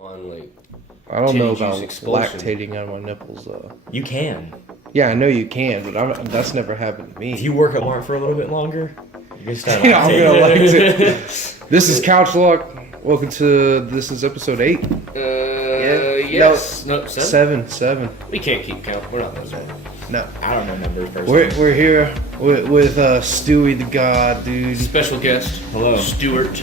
On like I don't know titty about juice expulsion. lactating on my nipples though. You can. Yeah, I know you can, but that's never happened to me. If you work at Walmart for a little bit longer, you can start Yeah, I'm gonna like lactating. it. This is Couch Lock. Welcome to this is episode 8. Yes. No, seven. Seven. We can't keep count. We're not those bad. No. I don't know numbers personally. We're here with Stewie the God, dude. Special guest. Hello. Stewart.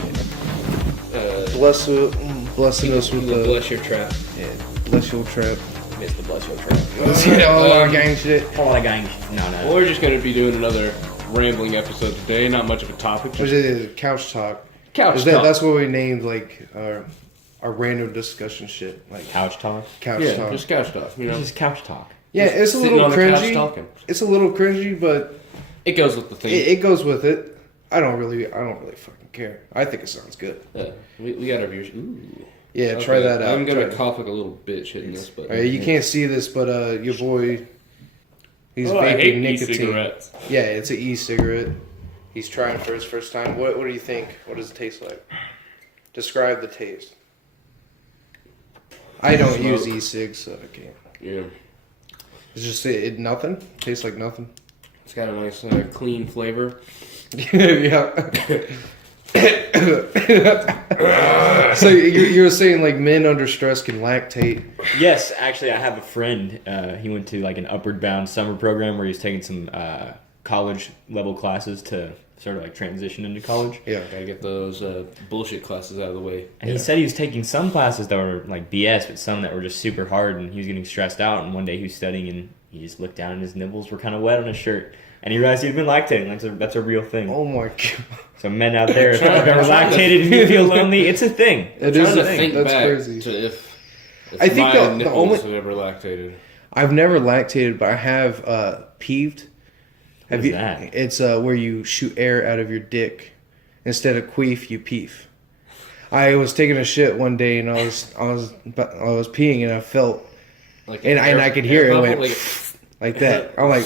Blessing us with the bless your trap. yeah, bless your trap. It's the bless your trap. All our gang shit. All that gang. No. Well, we're just going to be doing another rambling episode today. Not much of a topic. Which Just is Couch Talk. couch Is talk. that's what we named like our random discussion shit, like Couch talk. couch yeah, talk. just couch talk. You know, Just couch talk. Yeah, it's a sitting little on the couch cringy. talking. It's a little cringy, but It goes with the theme. it goes with it. I don't really fucking care. I think it sounds good. Yeah, we got our viewers. Ooh. Yeah, Okay, try that out. I'm gonna Try- cough like a little bitch hitting this, but You can't see this, but your boy, he's Oh, I vaping hate nicotine. e-cigarettes. Yeah, it's an e-cigarette. He's trying for his first time. What do you think? What does it taste like? Describe the taste. I don't use Smoke. e-cigs, so I can't. Yeah, It's just it nothing. Tastes like nothing. it's got a nice clean flavor. Yeah. So you were saying like men under stress can lactate. Yes, actually, I have a friend. He went to like an upward bound summer program where he's taking some college level classes to sort of like transition into college. Yeah. Gotta get those bullshit classes out of the way. And he said he was taking some classes that were like BS, but some that were just super hard, and he was getting stressed out. And one day he was studying, and he just looked down, and his nipples were kind of wet on his shirt, and he realized he'd been lactating. Like that's a real thing. Oh my god. So men out there, if you've ever lactated and you feel lonely, it's a thing. It I'm is trying a to thing. think That's back crazy. to if I think my the nipples only- have ever lactated. I've never lactated, but I have peeved. What is that? It's where you shoot air out of your dick instead of queef, you peef. I was taking a shit one day and I was peeing and I felt Like and I could hear it bubble, went like that. I'm like,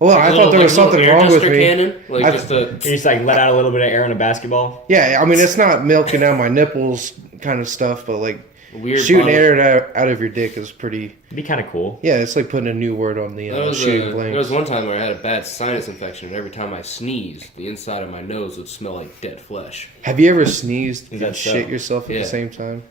well, like I a thought little- there was like a something little wrong air with duster me. Cannon? Like I- just a You just like let out a little bit of air in a basketball. Yeah, I mean it's not milking out my nipples kind of stuff, but like weird shooting bottom- air out of your dick is pretty. It'd be kind of cool. Yeah, it's like putting a new word on the There shooting blanks. was one time where I had a bad sinus infection, and every time I sneezed, the inside of my nose would smell like dead flesh. Have you ever sneezed Is and that so? shit yourself at Yeah. the same time?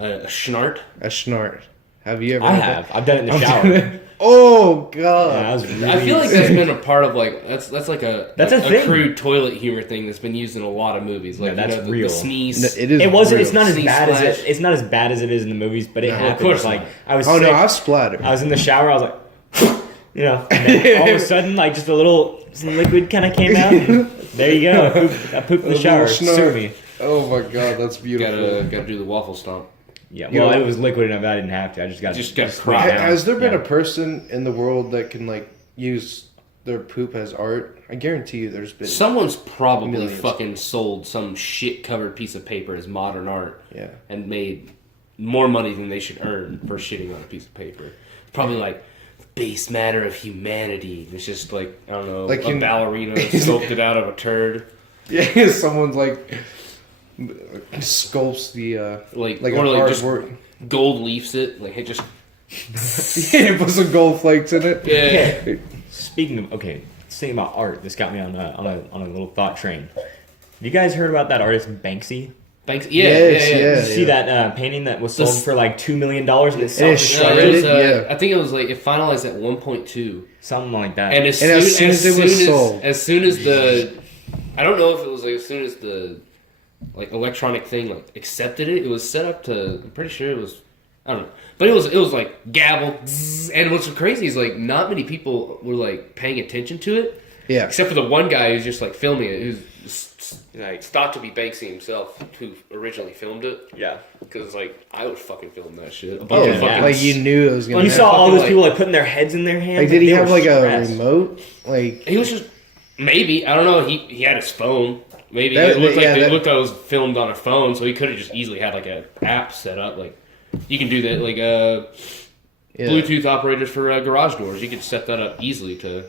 A schnart. A schnart. Have you ever? I had have. that? I've done it in the shower. Oh god. Yeah, I was really I feel like that's been a part of like that's like a That's a thing. crude toilet humor thing that's been used in a lot of movies. Like No, that's the real. sneeze. No, it is. It wasn't. real. It's not as Sneeze bad as splash. it. It's not as bad as it is in the movies, but it No, of happened. course like not. I was. Oh sick. no, I've splattered. I was in the shower. I was like, you know, and then all of a sudden, like just some liquid kind of came out. And there you go. I pooped in A the shower. little Sue snort. me. Oh my god, that's beautiful. Gotta do the waffle stomp. Yeah. You Well, know- it was liquid enough. I didn't have to. I just got cried out. Has there been Yeah. a person in the world that can like use their poop as art? I guarantee you, there's been. Someone's probably Millions. fucking sold some shit covered piece of paper as modern art Yeah. and made more money than they should earn for shitting on a piece of paper. It's probably like base matter of humanity. It's just like I don't know, Like a ballerina sculpted out of a turd. Yeah, someone's like sculpts the Like like or a like hard just work. gold leafs it. Like it just Yeah, put some gold flakes in it. yeah. Okay. Speaking of saying about art, this got me on a little thought train. Have you guys heard about that artist Banksy? Thanks. Yes, Yeah. yeah. Did you see that painting that was sold This- for like $2 million and And it's it's No, shredded. it was, Yeah. I think it was like it finalized at 1.2. something like that. And as soon, as it was sold. as soon as the, I don't know if it was like as soon as the, like electronic thing like accepted it, it was set up to. I'm pretty sure it was. I don't know, but it was like gavel, zzz, and what's crazy is like not many people were like paying attention to it, Yeah. except for the one guy who's just like filming it, who's like thought to be Banksy himself, who originally filmed it. yeah. Because like I would fucking film that shit. A Oh, bunch of yeah. fucking like you knew it was gonna. You happen. saw all fucking, those like- people like putting their heads in their hands. Like, did he They have were like a stressed. remote? Like, He was just maybe I don't know. He had his phone. Maybe That- it looked like yeah, it that- looked like it was filmed on a phone, so he could have just easily had like a app set up. Like you can do that, like yeah. Bluetooth operators for garage doors. You could set that up easily to.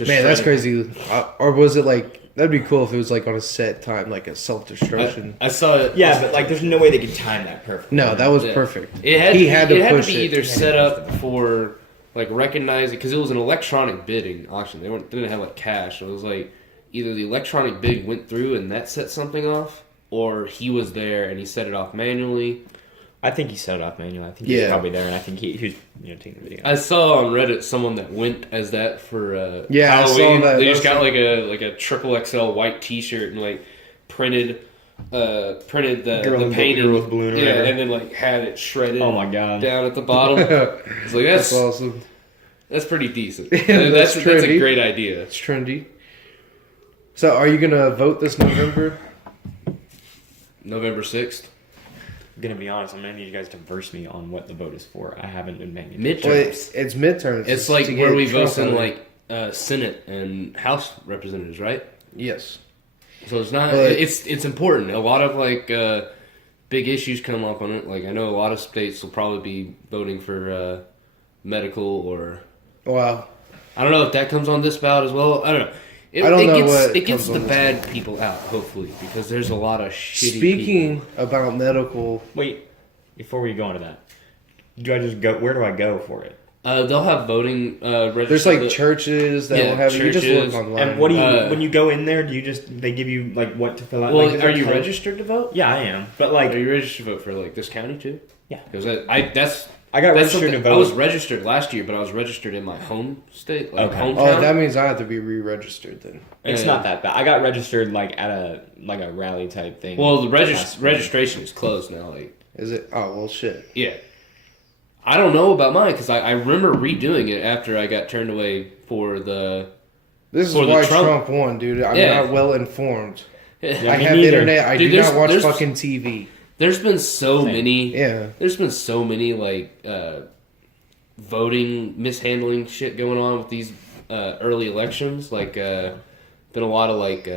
Man, that's shred it. crazy. Or was it like That'd be cool if it was like on a set time, like a self-destruction. I saw it. Yeah, but like, there's no way they could time that perfectly. No, that was Yeah. perfect. It had He to, had be, to it had push to be it. either set up for like recognizing because it was an electronic bidding auction. They didn't have like cash. So it was like either the electronic bid went through and that set something off, or he was there and he set it off manually. I think he set it off manually. I think he was probably there, and I think he was taking the video. I saw on Reddit someone that went as that for Yeah, I saw Halloween. that. They just That's got like a triple XL white T-shirt and like printed the painting with balloon. yeah, and then like had it shredded. Oh my god! Down at the bottom. It's like That's awesome. that's pretty decent. Yeah, that's a trendy. great idea. It's trendy. So, are you gonna vote this November? November 6th. I'm gonna be honest. I'm gonna need you guys to verse me on what the vote is for. I haven't been paying attention. Midterms. Well, it's midterms. It's like to where get we Trump vote in out of like Senate and House representatives, right? Yes. So it's not. But- It's important. A lot of like big issues come up on it. Like I know a lot of states will probably be voting for medical or Wow. I don't know if that comes on this ballot as well. I don't know. I don't know gets, what it gets comes the on this bad people out, hopefully, because there's a lot of shitty Speaking people. about medical, Wait, before we go into that, do I just go? Where do I go for it? They'll have voting there's like churches that will have you just churches. look online. And what do you when you go in there? They give you like what to fill out? Well, like, is there are you time- registered to vote? Yeah, I am. But Are like, you registered to vote for like this county too? Yeah. Because I got that's registered to something- vote. I was registered last year, but I was registered in my home state, like Okay. hometown. Oh, that means I have to be re-registered then. It's not that bad. I got registered like at a rally type thing. Well, the last week. registration is closed now. Like, Is it? Oh well, shit. yeah, I don't know about mine because I remember redoing it after I got turned away for the. This is For the why Trump- Trump won, dude. I'm Yeah. not well informed. Yeah, I me have neither. internet. I Dude, do not there's- watch there's- fucking TV. There's been so Same. many. Yeah. There's been so many like voting mishandling shit going on with these early elections. Like, been a lot of like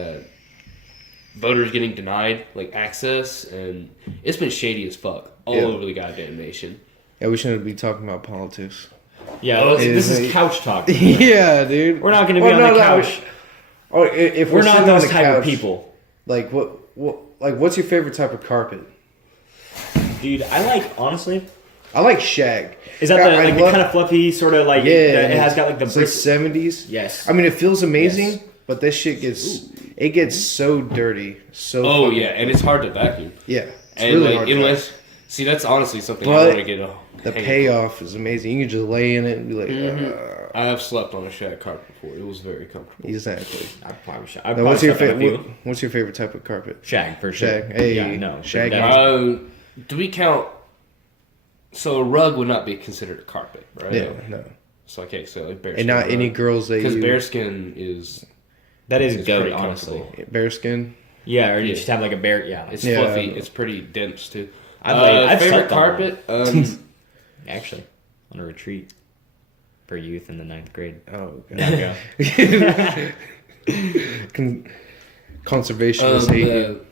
voters getting denied like access, and it's been shady as fuck all Yeah. over the goddamn nation. Yeah, we shouldn't be talking about politics. Yeah, Oh, this is is it- couch talk. Yeah, dude. We're not going to be Well, on no, the no, couch. Oh, if We're not sitting on those the type of couch, people. Like what's your favorite type of carpet? Dude, I like, honestly, I like shag. is that I the love- kind of fluffy sort of like, Yeah, it has got like the it's like bricks. 70s. Yes. I mean, it feels amazing, Yes. but this shit gets so dirty. So Oh fucking- yeah, and it's hard to vacuum. yeah. It's And really like hard. to unless see that's honestly something I But want to get a the hang of. payoff is amazing. You can just lay in it and be like, I have slept on a shag carpet before. It was very comfortable. exactly. I probably should. Now, what's your favorite? What's your favorite type of carpet? Shag, for sure. Shag. Hey, yeah, no. shag. definitely. Do we count? So a rug would not be considered a carpet, right? Yeah, no. So okay, so like bearskin. And not any girls that because you bearskin is That is it's goat, pretty honestly. comfortable. bearskin. Yeah, or you Yeah. just have like a bear. Yeah. It's Yeah. fluffy. It's pretty dense too. I've Favorite slept on carpet? Actually, on a retreat for youth in the 9th grade. Oh, There you go. Conservationists hate you.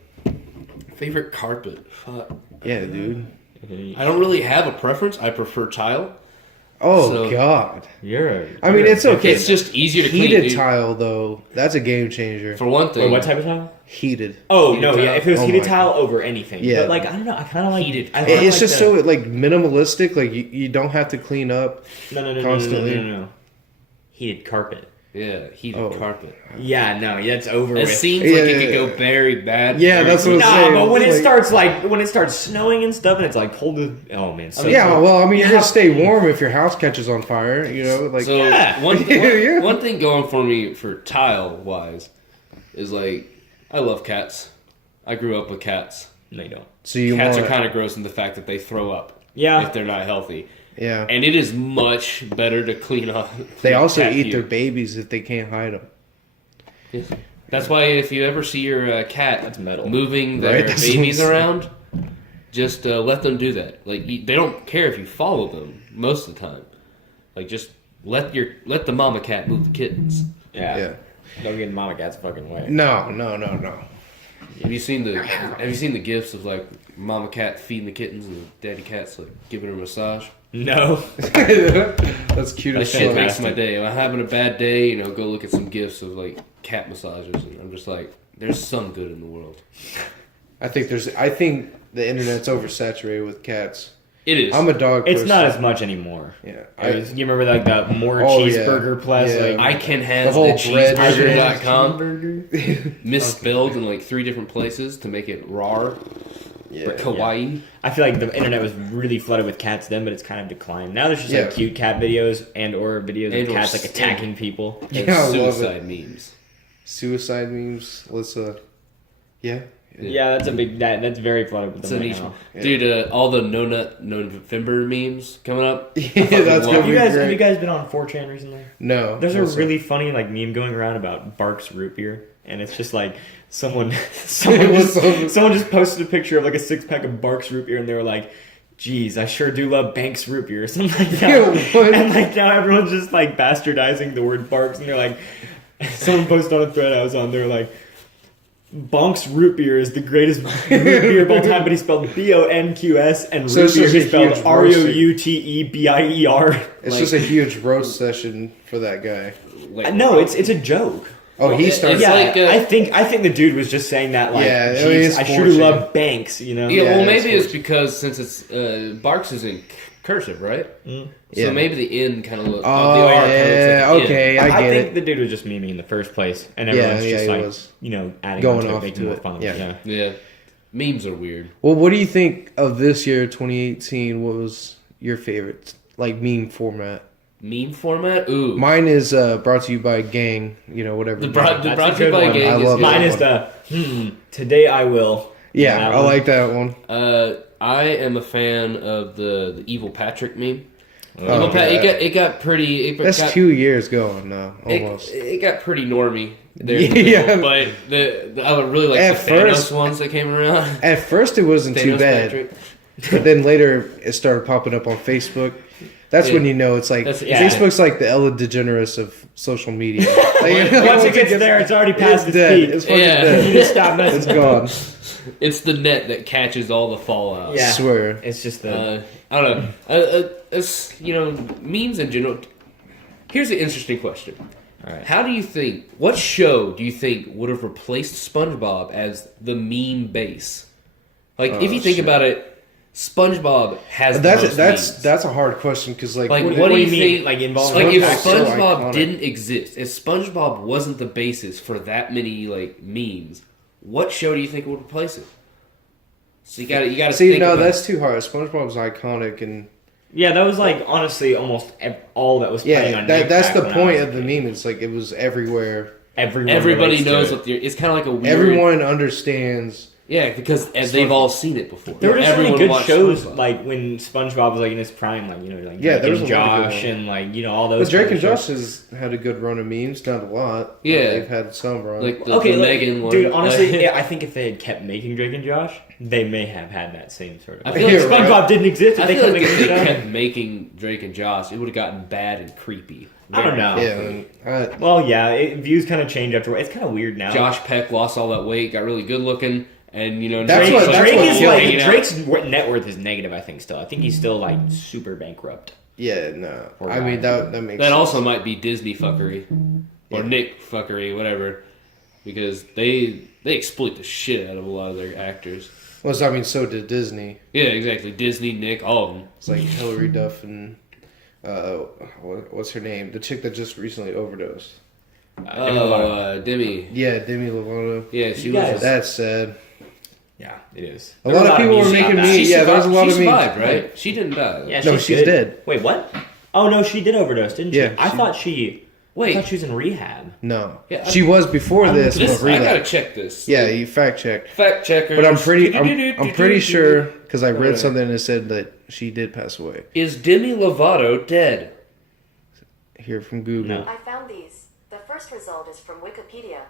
Favorite carpet? Fuck. Yeah, dude. I don't really have a preference. I prefer tile. Oh So- God. You're. I mean, it's okay. It's just easier to clean. Heated dude. tile though, that's a game changer. For one thing. Wait, what type of tile? Heated. Oh Heated no, tile? yeah. If it was Oh heated my tile over anything, Yeah. But like I don't know, I kind of like Heated I tile. kinda It's like just the- so like minimalistic. Like you don't have to clean up. no, constantly. no. Heated carpet. Yeah, heated Oh. carpet. Yeah, no, that's over It with. seems Yeah, like it yeah, could yeah. go very bad. Yeah, very that's what I'm quickly. saying. Nah, but Like- when it starts snowing and stuff, and it's like cold. Oh man, so Yeah, well, I mean, you're Yeah. gonna stay warm if your house catches on fire. You know, like So Yeah. Yeah. one thing going for me for tile wise is like I love cats. I grew up with cats. no, you don't. so you Cats want are kind of gross in the fact that they throw up Yeah, if they're not healthy, yeah. and it is much better to clean up. They also cat eat pee. their babies if they can't hide them. That's why if you ever see your cat That's metal. moving their Right, that's babies what I'm around, just let them do that. Like they don't care if you follow them most of the time. Like just let the mama cat move the kittens. yeah. Yeah. Don't get in mama cat's fucking way. No. Have you seen the gifs of like mama cat feeding the kittens and the daddy cat's like giving her a massage? No. That's cute That as shit fuck. makes my day. When I'm having a bad day, go look at some gifs of like cat massages, and I'm just like, there's some good in the world. I think the internet's oversaturated with cats. It is. I'm a dog person. It's not as much anymore. Yeah. You remember like the more Oh, cheeseburger yeah. plus Yeah. like I can The have whole the bread cheeseburger.com misspelled in like 3 different places to make it rar Yeah. or kawaii. I feel like the internet was really flooded with cats then, but it's kind of declined. Now there's just like cute cat videos and or videos And of or cats like attacking people. And Yeah, I love suicide memes. Suicide memes. Let's yeah. Yeah, that's very flooded with It's a them right niche now. one. Dude, all the No Nut November memes coming up. Yeah, that's love gonna be Have great. you guys been on 4chan recently? No. There's what's a up? really funny like meme going around about Barks root beer, and it's just like someone What's just posted a picture of like a 6-pack of Barks root beer, and they were like, "Geez, I sure do love Banks root beer," or something like that. Yeah, what? And like now everyone's just like bastardizing the word Barks, and they're like, someone posted on a thread I was on, they're like, Bonk's root beer is the greatest root beer of all time, but he spelled BONQS, and So root it's beer just he a spelled huge roasting. ROUTEBIER. It's just a huge roast session for that guy. Like, No, it's a joke. Oh, he it's started. Yeah, like, I think the dude was just saying that like, Yeah, I mean, "Geez, it's I sure do 4chan. love Banks, you know. Yeah, Yeah, well, it's maybe it's forced. because since it's Barks is in cursive, right? Mm. Yeah. So maybe the N kind of looks. Oh, the R kinda yeah, looks like the N. okay, I I get think it. the dude was just memeing in the first place, and Yeah, everyone's just he like, was. you know, adding Going on to it, off making to more it. fun of Yeah. it. Yeah, memes are weird. Well, what do you think of this year, 2018? What was your favorite, like, meme format? Meme format? Ooh. Mine is brought to you by Gang, whatever. The name. brought That's brought a to you good by one. Gang I is love good. Mine is one. today I will. Yeah, That I one. like that one. I am a fan of the Evil Patrick meme. Oh, Evil yeah. it got pretty. That's got, 2 years going now, almost. It got pretty normy there. Yeah. But I would really like At the Thanos first- ones that came around. At first, it wasn't too Thanos bad, Patrick. but then later it started popping up on Facebook. That's when you know it's like Yeah. Facebook's like the Ellen DeGeneres of social media. Like, Once it gets there, it's already past its dead. peak. It's fucking Yeah. dead. You just stop messing. It's gone. It's the net that catches all the fallout. Yeah. Swear. It's just the. I don't know. It's memes in general. Here's an interesting question. All right. How do you think? What show do you think would have replaced SpongeBob as the meme base? Like, if you think shit. about it, SpongeBob has the most memes. That's a hard question because like Like, What what do you mean? think? Like involving Like, if SpongeBob's so SpongeBob iconic. didn't exist, if SpongeBob wasn't the basis for that many like memes, what show do you think would replace it? So you got to see, think no, about that's too hard. SpongeBob's iconic, and Yeah, that was like honestly almost all that was playing on. Nick that's back the when I point was of a the kid. meme. It's like it was everywhere. Everybody relates to knows it. what it's kind of like a weird. Everyone understands. Yeah, because they've all seen it before. There were just Everyone really good watched shows, SpongeBob. like when SpongeBob was like in his prime, like like Yeah, Drake there was and a lot of good Josh ones. and like all those. But Drake kind and of Josh shows. has had a good run of memes. Not a lot. but Yeah. they've had some run. like the, Okay, the like, Megan one. dude. Honestly, Like, yeah, I think if they had kept making Drake and Josh, they may have had that same sort of. I feel like Yeah, SpongeBob right. didn't exist. If I they feel kept like making if they stuff. kept making Drake and Josh, it would have gotten bad and creepy. I don't know. yeah, Well, yeah, views kind of change after. It's kind of weird now. Josh Peck lost all that weight, got really good looking, and That's Drake, what- that's Drake what is killed like hanging out. Drake's net worth is negative. I think still. I think he's still like super bankrupt. yeah, no. Poor I mean guy. that makes That sense. also might be Disney fuckery or Yeah. Nick fuckery, whatever, because they exploit the shit out of a lot of their actors. Well, so, I mean, so did Disney. Yeah, exactly. Disney, Nick, all of them. It's like Hilary Duff and what's her name? The chick that just recently overdosed. Demi. Yeah, Demi Lovato. Yeah, she You was. guys- That's sad. Yeah, it is. A lot of people were making She memes. Yeah, there's a lot she of memes. survived, right? She didn't die. Yeah, No, she's good. dead. Wait, what? Oh no, she did overdose, didn't she? Yeah, I she- thought she. I Wait, thought she was in rehab. No, Yeah, she was before this, this, but I gotta relapsed. check this. Yeah, you fact checked. Fact checker. But I'm pretty sure because I read Alright. something that said that she did pass away. Is Demi Lovato dead? Here from Google. No. I found these. The first result is from Wikipedia.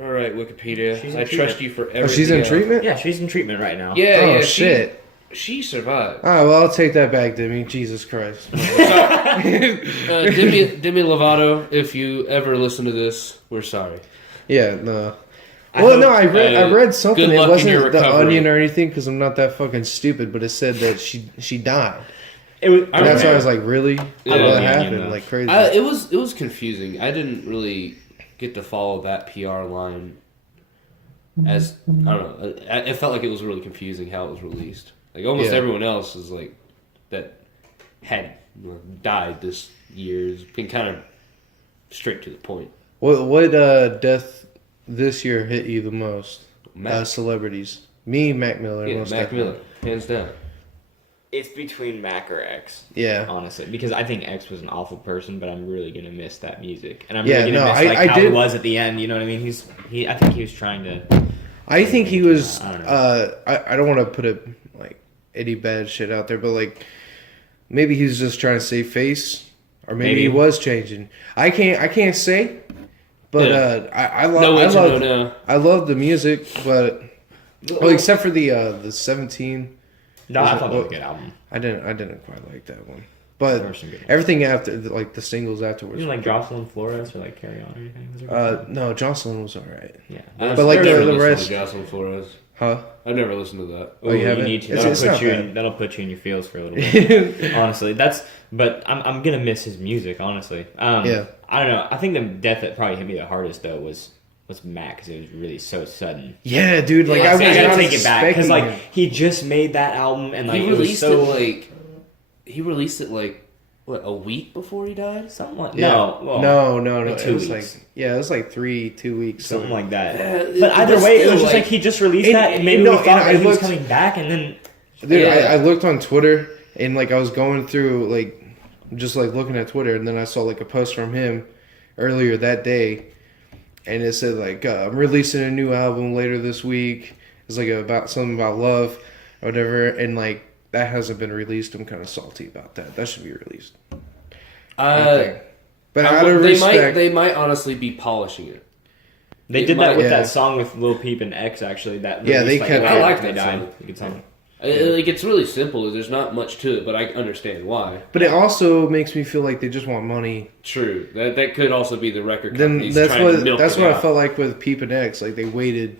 All right, Wikipedia. She's in I treatment. trust you for everything. Oh, she's in else. treatment. Yeah, she's in treatment right now. Yeah. Oh yeah, shit. She survived. All right, well I'll take that back, Demi. Jesus Christ. Demi Lovato, if you ever listen to this, we're sorry. Yeah, no. I Well, hope- no, I read something. good It luck in your wasn't the recovery. Onion or anything because I'm not that fucking stupid. But it said that she died. It was. And that's why I was like, really? Yeah. What love the happened? Onion, though. Like crazy. It was confusing. I didn't really get to follow that PR line as I don't know. It felt like it was really confusing how it was released. Like almost everyone else is like that had died this year has been kind of straight to the point. What death this year hit you the most? Celebrities. Me, Mac Miller. Yeah, Mac Miller, hands down. It's between Mac or X. Yeah. Honestly, because I think X was an awful person, but I'm really gonna miss that music, and I'm Yeah, really gonna no, miss I how did- he was at the end. You know what I mean? I think he was trying to. I think he was. I don't know. I don't want to put it like any bad shit out there, but like maybe he's just trying to save face, or maybe he was changing. I can't say, but I love the music, but except for the 17. No, I thought that was a good album. I didn't quite like that one, but everything after, like the singles afterwards. You like Jocelyn Flores or like Carry On or anything? Was there No, Jocelyn was alright. Yeah, but like the rest, Jocelyn Flores. huh? I've never listened to that. Oh, you haven't? need to. It's not That'll put you in your feels for a little bit. Honestly, but I'm gonna miss his music. Honestly, Yeah. I don't know. I think the death that probably hit me the hardest though was Mac, because it was really so sudden. Yeah, dude. Like I was gotta not take it back because like expecting he just made that album and like He it was released so he released it like what, a week before he died? something like Yeah. no. No. like It 2 was weeks. like it was like 2 weeks. Something like that. Yeah, But either but way, it still, was just like- like he just released And- that and maybe no, we and thought I that he was looked- coming back and then Dude, Yeah. I looked on Twitter and like I was going through like just like looking at Twitter, and then I saw like a post from him earlier that day, and it said like I'm releasing a new album later this week. It's like about something about love or whatever, and like that hasn't been released. I'm kind of salty about that. That should be released. But out of respect, they might honestly be polishing it. they It did might- that with yeah. that song with Lil Peep and X actually. That Yeah, they released, kept- right I like after they that died. song. A good song. Like it's really simple. There's not much to it, but I understand why. but it also makes me feel like they just want money. True. That could also be the record Then companies that's trying to milk what it I out. felt like with Peep and X. Like they waited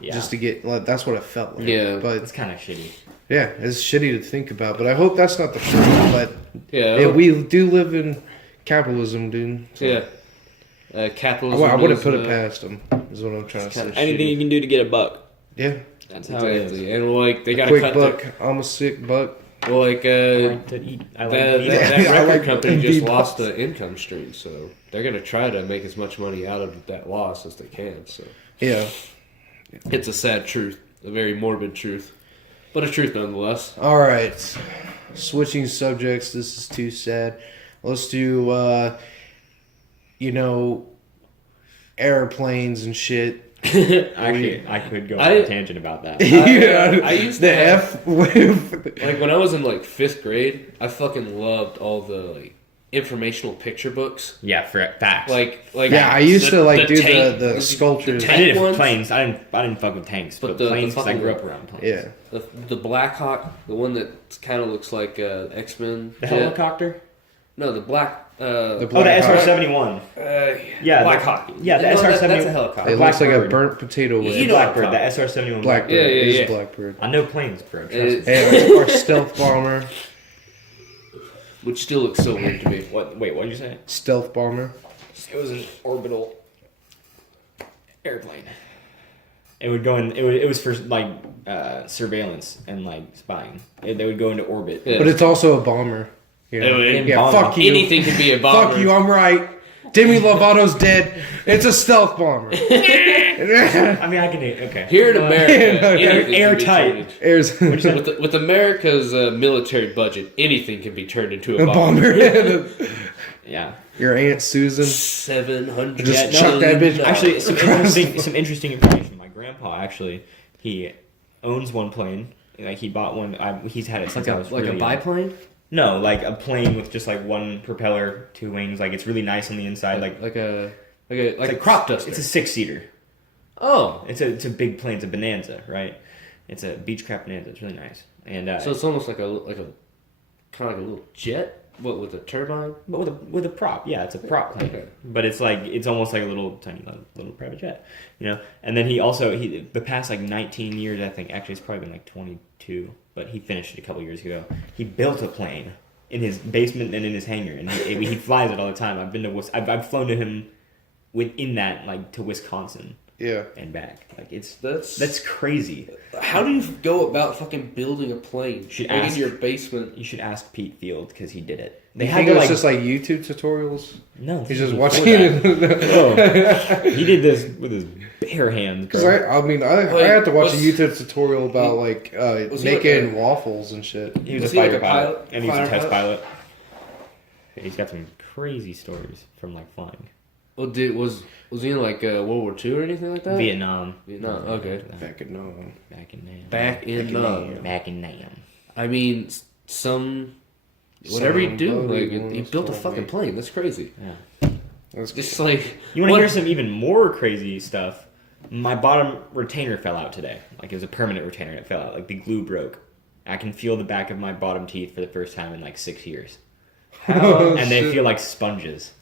Yeah, just to get. Like, that's what it felt like. Yeah. but it's kind of shitty. yeah, it's shitty to think about. But I hope that's not the truth. But Yeah. yeah, we do live in capitalism, dude. So Yeah. Capitalism. I wouldn't is, put it past them. Is what I'm trying to say. kinda Anything you can do to get a buck. Yeah, That's how it is. Exactly. And like they gotta quick cut buck. I'm a sick buck. well, like I like to eat. I like to eat. that I record like company beat just ups. lost the income stream, so they're gonna try to make as much money out of that loss as they can. So Yeah. it's a sad truth, a very morbid truth, but a truth nonetheless. All right. Switching subjects. This is too sad. Let's do. Airplanes and shit. Actually, I could go on a tangent about that. I used to the have- F with. Like when I was in like 5th grade, I fucking loved all the like informational picture books. Yeah, for facts. Like Yeah, I used to like do tank- the sculptures. tank I did it for ones. planes. I didn't fuck with tanks, But but, the planes because I fucking- grew up around planes. Yeah. The Black Hawk, the one that kind of looks like X-Men. The jet. helicopter. No, the black. The Oh, the Black Hawk. SR-71. Yeah, the- Black Hawk. yeah, the No, SR-71. That's a helicopter. It looks like a Blackbird. burnt potato You wing. know Blackbird, what the I'm SR-71 Blackbird. Yeah, It is yeah. a Blackbird. I know planes, bro. Trust It- me. Hey, our stealth bomber. Which still looks so weird to me. What? Wait, what did you say? Stealth bomber. It was an orbital airplane. It would go in. It was for like surveillance and like spying. They would go into orbit. Yeah. But it's also a bomber. You know? Yeah, bomber. fuck you. Anything can be a bomber. Fuck you, I'm right. Demi Lovato's dead. It's a stealth bomber. I mean, I can. Okay. Here in America, anything can be airtight. turned- There's with America's military budget, anything can be turned into a a bomber. bomber. Yeah. Your Aunt Susan. 700. Just Yeah, chuck that bitch. Actually, some interesting information. My grandpa actually, he owns one plane. Like he bought one. He's had it since I was like a really young. biplane, No, like a plane with just like one propeller, 2 wings. Like it's really nice on the inside. Like like a crop duster. It's a 6-seater. Oh, It's a big plane. It's a Bonanza, right? It's a Beechcraft Bonanza. It's really nice. And so it's almost like a kind of like a little jet, what with a turbine. but with a prop. Yeah, it's a prop plane. Okay. But it's almost like a little tiny little private jet, you know. And then the past like 19 years, I think actually it's probably been like 22, but he finished it a couple years ago. He built a plane in his basement and in his hangar, and he flies it all the time. I've flown to him within that, like, to Wisconsin Yeah. and back. Like, That's that's crazy. how do you go about fucking building a plane? Should Like ask- in your basement. You should ask Pete Field because he did it. They They think had it to was like just like YouTube tutorials. no, He's just before watching that. it. Oh, he did this with his bare hands. Because bro. I had to watch a what's- YouTube tutorial about like was he making like a- waffles and shit. He was Was a he like fighter a pilot, pilot? and he was a Fighter test pilot? pilot. He's got some crazy stories from like flying. Well, was he in like World War II or anything like that? Vietnam. Vietnam. Okay. Back in no. Back in Nam. Back in Back in Nam. I mean, whatever you do, Somebody like he once built a told fucking me. plane. That's crazy. Yeah. That's Just like You want to what- hear some even more crazy stuff? My bottom retainer fell out today. Like, it was a permanent retainer and it fell out. Like, the glue broke. I can feel the back of my bottom teeth for the first time in like 6 years. And they feel like sponges.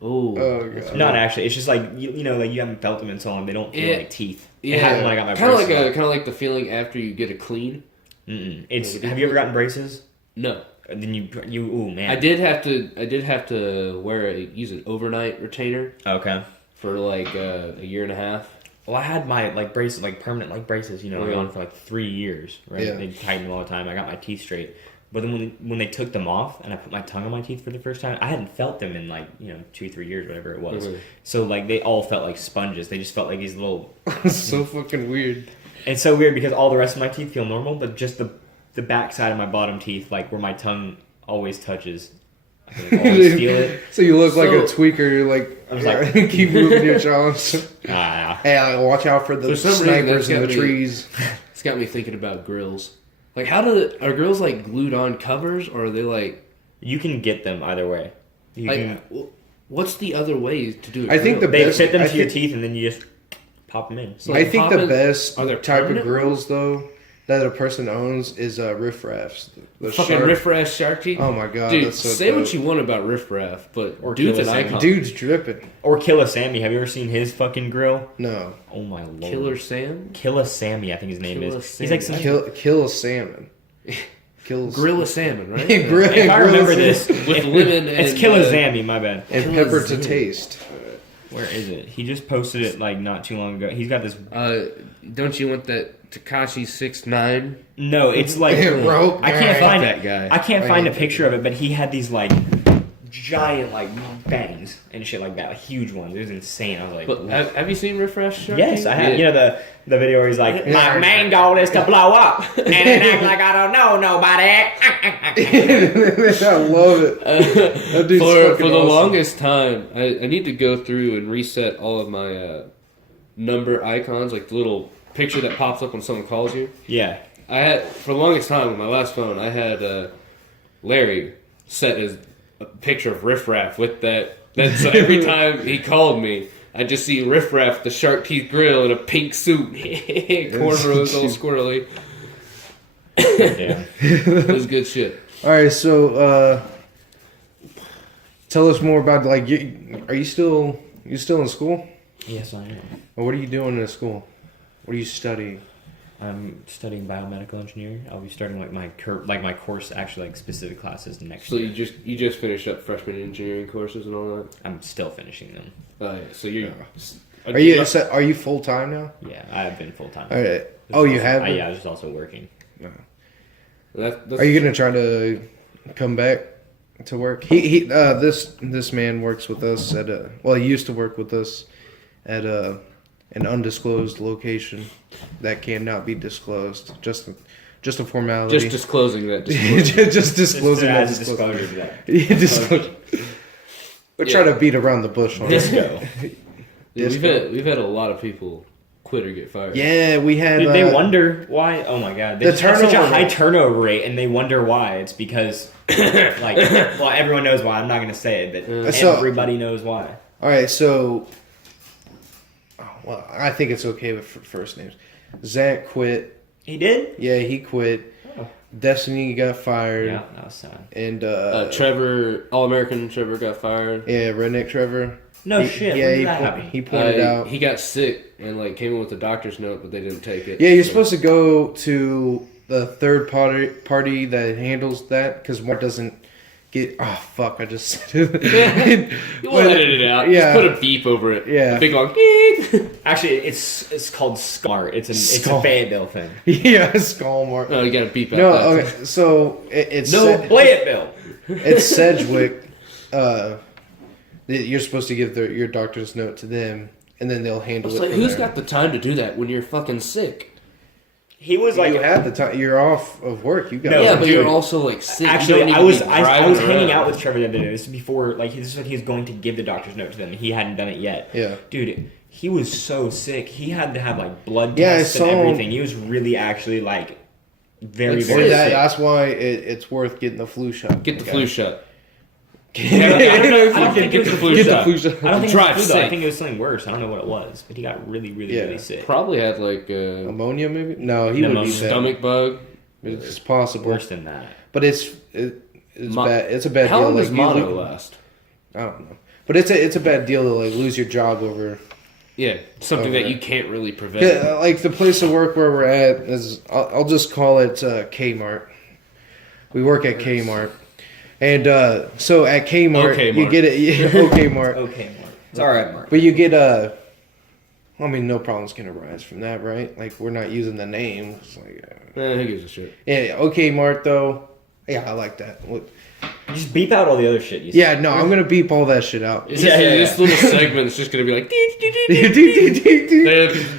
Oh, God. Not actually. It's just like, you know, like you haven't felt them in so long. They don't feel Yeah. like teeth. yeah. It happened when I got my kind of braces. like the feeling after you get a clean. Mm-mm. Have you ever gotten braces? No, And then you oh man. I did have to use an overnight retainer Okay. for like a year and a half. Well, I had my like braces, like permanent like braces, you know, Really? on for like 3 years, right? Yeah. They tightened them all the time. I got my teeth straight. But then when they took them off and I put my tongue on my teeth for the first time, I hadn't felt them in like, 2-3 years, whatever it was. Mhm. So like they all felt like sponges. They just felt like these little. It's so fucking weird. It's so weird because all the rest of my teeth feel normal, but just the back side of my bottom teeth, like where my tongue always touches, I can like, always feel it. So you look like a So- tweaker. You're like, I was like- keep moving your jaws. Ah, Hey, watch out for the For some reason, snipers that's in the got me- trees. It's got me thinking about grills. Like, are grills like glued on covers, or are they like you can get them either way. You can, what's the other way to do it? I think the they best- fit them I to your think- teeth and then you just pop them in. So I think the poppin'- best are there type of permanent grills though that a person owns is riff raffs. The fucking shark- riff-raff shark teeth. Oh my god, Dude, that's so say dope. what you want about riff-raff, but Or dude's an Killer Sam. icon. Dude's dripping. Or Killa Sammy. Have you ever seen his fucking grill? No, Oh my lord. Killer Sam, Killa Sammy, I think his name Killa is. He's like some. Sammy. kill a salmon. Kill grill a salmon, right? Grill- If I grill remember a this, With lemon and it's Killa Sammy. My bad. and Kill a pepper to salmon. taste. Where is it? He just posted it like not too long ago. He's got this. Don't you want that Takashi 6ix9ine? No, it's like Rope. I can't Fuck find that guy. I can't I find a hate picture of it, but he had these like giant like bangs and shit like that, like huge ones. It was insane. I was like, But "Ooh." have you seen Riff-Raff Shark Yes, Teeth? I have. Yeah. You know the video where he's like, my main goal is to blow up and then act like I don't know nobody. I love it. That dude's for fucking the awesome. longest time, I need to go through and reset all of my number icons, like the little picture that pops up when someone calls you. Yeah. I had for the longest time with my last phone, I had Larry set as a picture of Riff Raff with that. Then so every time he called me, I just see Riff Raff, the shark teeth grill in a pink suit, cornrows all squirrely. Yeah. It was good shit. All right, so tell us more about like are you still in school? Yes, I am. Or what are you doing in school? What are you studying? I'm studying biomedical engineering. I'll be starting like my course actually like specific classes next So year. you just finished up freshman engineering courses and all that. I'm still finishing them. Are So you full time now? Yeah, I've been full time. All right. Oh, you have been? Yeah, I was just also working. That's, Are you gonna try to come back to work? This man works with us at he used to work with us at an undisclosed location that cannot be disclosed. Just a formality. just disclosing that. just disclosing that. As a disclosure to that. Yeah, disclosure. We're trying to beat around the bush on it. Disco. Yeah, we've had a lot of people quit or get fired. Yeah, we had. They wonder why. Oh my god, they The just have such a turnover high rate. turnover rate, and they wonder why. It's because, like, well, everyone knows why. I'm not gonna say it, but So- everybody knows why. All right, so. Well, I think it's okay with first names. Zach quit. He did. Yeah, he quit. Oh. Destiny got fired. Yeah, that was sad. And Trevor, All-American Trevor got fired. yeah, Redneck Trevor. No He- shit. Yeah, when did he, that po- happen? he pointed out. He got sick and like came in with a doctor's note, but they didn't take it. Yeah, you're So- supposed to go to the third party that handles that because Mark doesn't get. Oh fuck! I just said it. We'll edit it out. Yeah. Just put a beep over it. Yeah. A big long beep. Actually, it's called Smart. It's a Fayetteville thing. Yeah, skull mark. Oh, you gotta beep out No, that. okay. So it's No, Fayetteville. it's Sedgwick. You're supposed to give your doctor's note to them, and then they'll handle It's it. like, from who's there. got the time to do that when you're fucking sick? He was like, you had the time. You're off of work. You got. No, Yeah, but you're dude. also like sick. You actually, don't need I to was be I was driving hanging around. out with Trevor the other day. This is before, like, this is when he was going to give the doctor's note to them. He hadn't done it yet. Yeah. Dude, he was so sick. He had to have like blood Yeah, I tests saw and him. everything. He was really actually like very Like, very sick. That's why it's worth getting the flu shot. Get the Okay. flu shot. Yeah, I don't think it Get was the the flu Get the shot. flu shot. I don't think Drive it was flu, though. I safe. think it was something worse. I don't know what it was, but he got really really sick. Probably had like Ammonia, maybe? No, he Pneumonia. would be bad. stomach bug. It's possible, Worse than that. but it's bad. It's a bad How deal. long Like does you mono lo- last? I don't know, but it's a bad deal to like lose your job over. Yeah, something Okay. that you can't really prevent. Yeah, like the place of work where we're at is I'll just call it Kmart. We work at Kmart, and so at Kmart Okay, you Mark. get it. Yeah, okay, Mark. Okay, Mark. It's all right, Mark. But you get I mean, no problems can arise from that, right? Like we're not using the name. It's like, Who gives a shit? yeah, okay, Mark. Though, yeah, I like that. Look, Just beep out all the other shit you said. yeah, no, I'm gonna beep all that shit out. It's Yeah, just, yeah, this yeah. little segment's just gonna be like.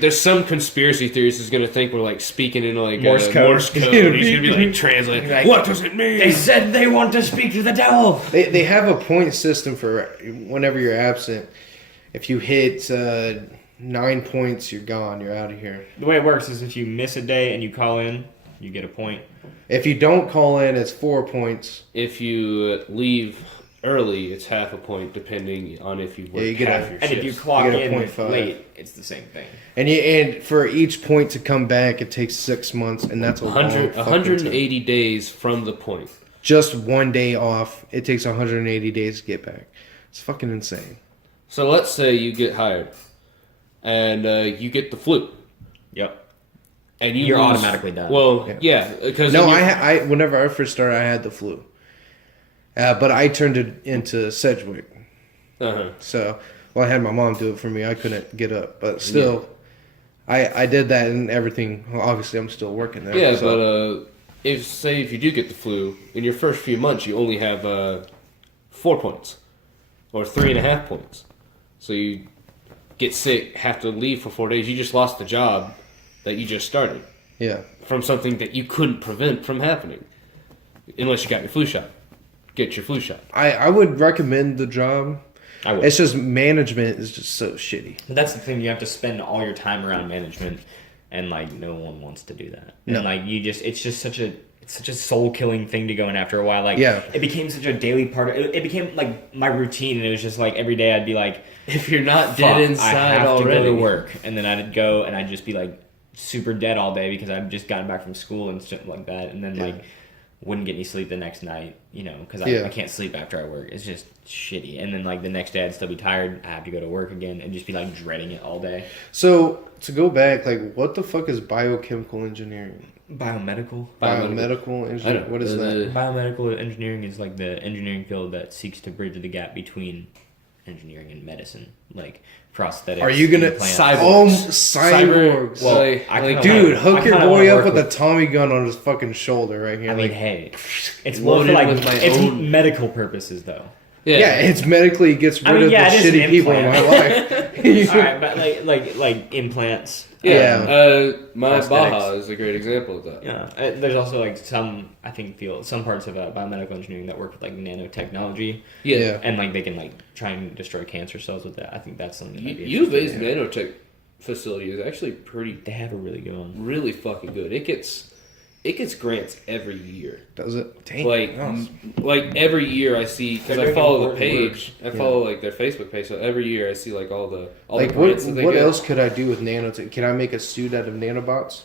There's some conspiracy theorist who's gonna think we're like speaking in like Morse code. Morse code. He's gonna be like translating. Like, What does it mean? They said they want to speak to the devil. They have a point system for whenever you're absent. If you hit 9 points, you're gone. You're out of here. The way it works is if you miss a day and you call in, you get a point. If you don't call in, it's 4 points. If you leave early, it's half a point, depending on if you've worked you get half a- your And if you shifts. clock You get a in 0.5. late, it's the same thing. And for each point to come back, it takes 6 months, and that's a long 100, fucking 180 days from the point. time. Just 1 day off, it takes 180 days to get back. It's fucking insane. So let's say you get hired, and you get the flu, Yep. and You're lose- automatically done. Well, Yeah. yeah, because No, I whenever I first started, I had the flu, but I turned it into Sedgwick. Uh-huh. So, well, I had my mom do it for me. I couldn't get up, but still, I did that and everything. Well, obviously, I'm still working there. Yeah, so. but if you do get the flu, in your first few months, you only have 4 points or 3.5 points. So you get sick, have to leave for 4 days. You just lost the job that you just started Yeah, from something that you couldn't prevent from happening, unless you got your flu shot. Get your flu shot. I would recommend the job. I would. It's just management is just so shitty. But that's the thing. You have to spend all your time around management, and like no one wants to do that. No. And like it's just such a soul killing thing to go in after a while. Like Yeah. it became such a daily part. It became like my routine, and it was just like every day I'd be like, If you're not "Fuck, dead I inside have already, to go to work," and then I'd go and I'd just be like super dead all day because I'd just gotten back from school and stuff like that, and then like wouldn't get any sleep the next night, you know, because I can't sleep after I work. It's just shitty. And then like the next day I'd still be tired. I have to go to work again and just be like dreading it all day. So to go back, like, what the fuck is biochemical engineering? Biomedical. Biomedical I engineering. don't- What is that? Biomedical engineering is like the engineering field that seeks to bridge the gap between engineering and medicine, like prosthetics. Are you gonna implants. Oh, Cyborgs. cyborgs? Well, Like, I like, kinda Dude, I hook your kinda boy wanna up work with a Tommy gun on his fucking shoulder right here. I mean, like, hey, it's more for Loaded like with my it's own- medical purposes though. yeah, it's medically gets rid I mean, of yeah, the it is an shitty people in my implant. life. All right, but like implants. yeah. My Prosthetics. Baja is a great example of that. Yeah, there's also like some some parts of biomedical engineering that work with like nanotechnology, Yeah. and like they can like try and destroy cancer cells with that. I think that's something. That'd be U of A's interesting. nanotech facility is actually They have a really good one. really fucking good. It gets grants every year. Does it? Dang. Like Oh. like every year I see, because They're I doing follow the important page. I follow like their Facebook page. So every year I see like all the Like, what, grants that they what get. else could I do with nanotech? Can I make a suit out of nanobots?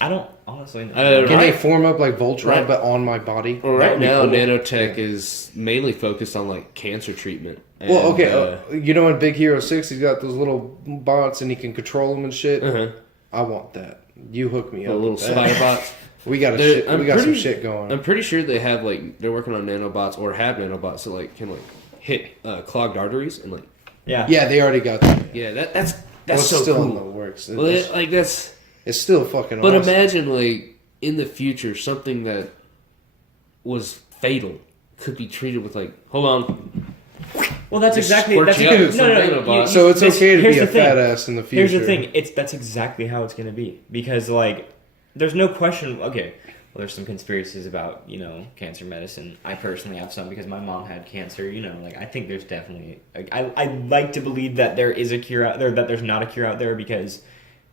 I don't honestly know. Can Right. they form up like Voltron, Right. but on my body? Well, That right would be now, cool. nanotech is mainly focused on like cancer treatment. And, Well, okay, you know in Big Hero 6, he's got those little bots and he can control them and shit? uh-huh. I want that. You hook me The up. little with that. spider bots. We got some shit going. I'm pretty sure they have they're working on nanobots or have nanobots that can hit clogged arteries and Yeah. Yeah, they already got that. yeah that's That's so still cool. in the works. Well, that's It's still fucking but awesome. imagine in the future something that was fatal could be treated with hold on. Well, that's Just exactly squirt that's you up no, with no, some no. nanobots. So it's okay to here's be a the thing. fat ass in the future. Here's the thing. That's exactly how it's going to be because there's no question. Okay, well, there's some conspiracies about cancer medicine. I personally have some because my mom had cancer. I think there's definitely. I like to believe that there is a cure out there. That there's not a cure out there because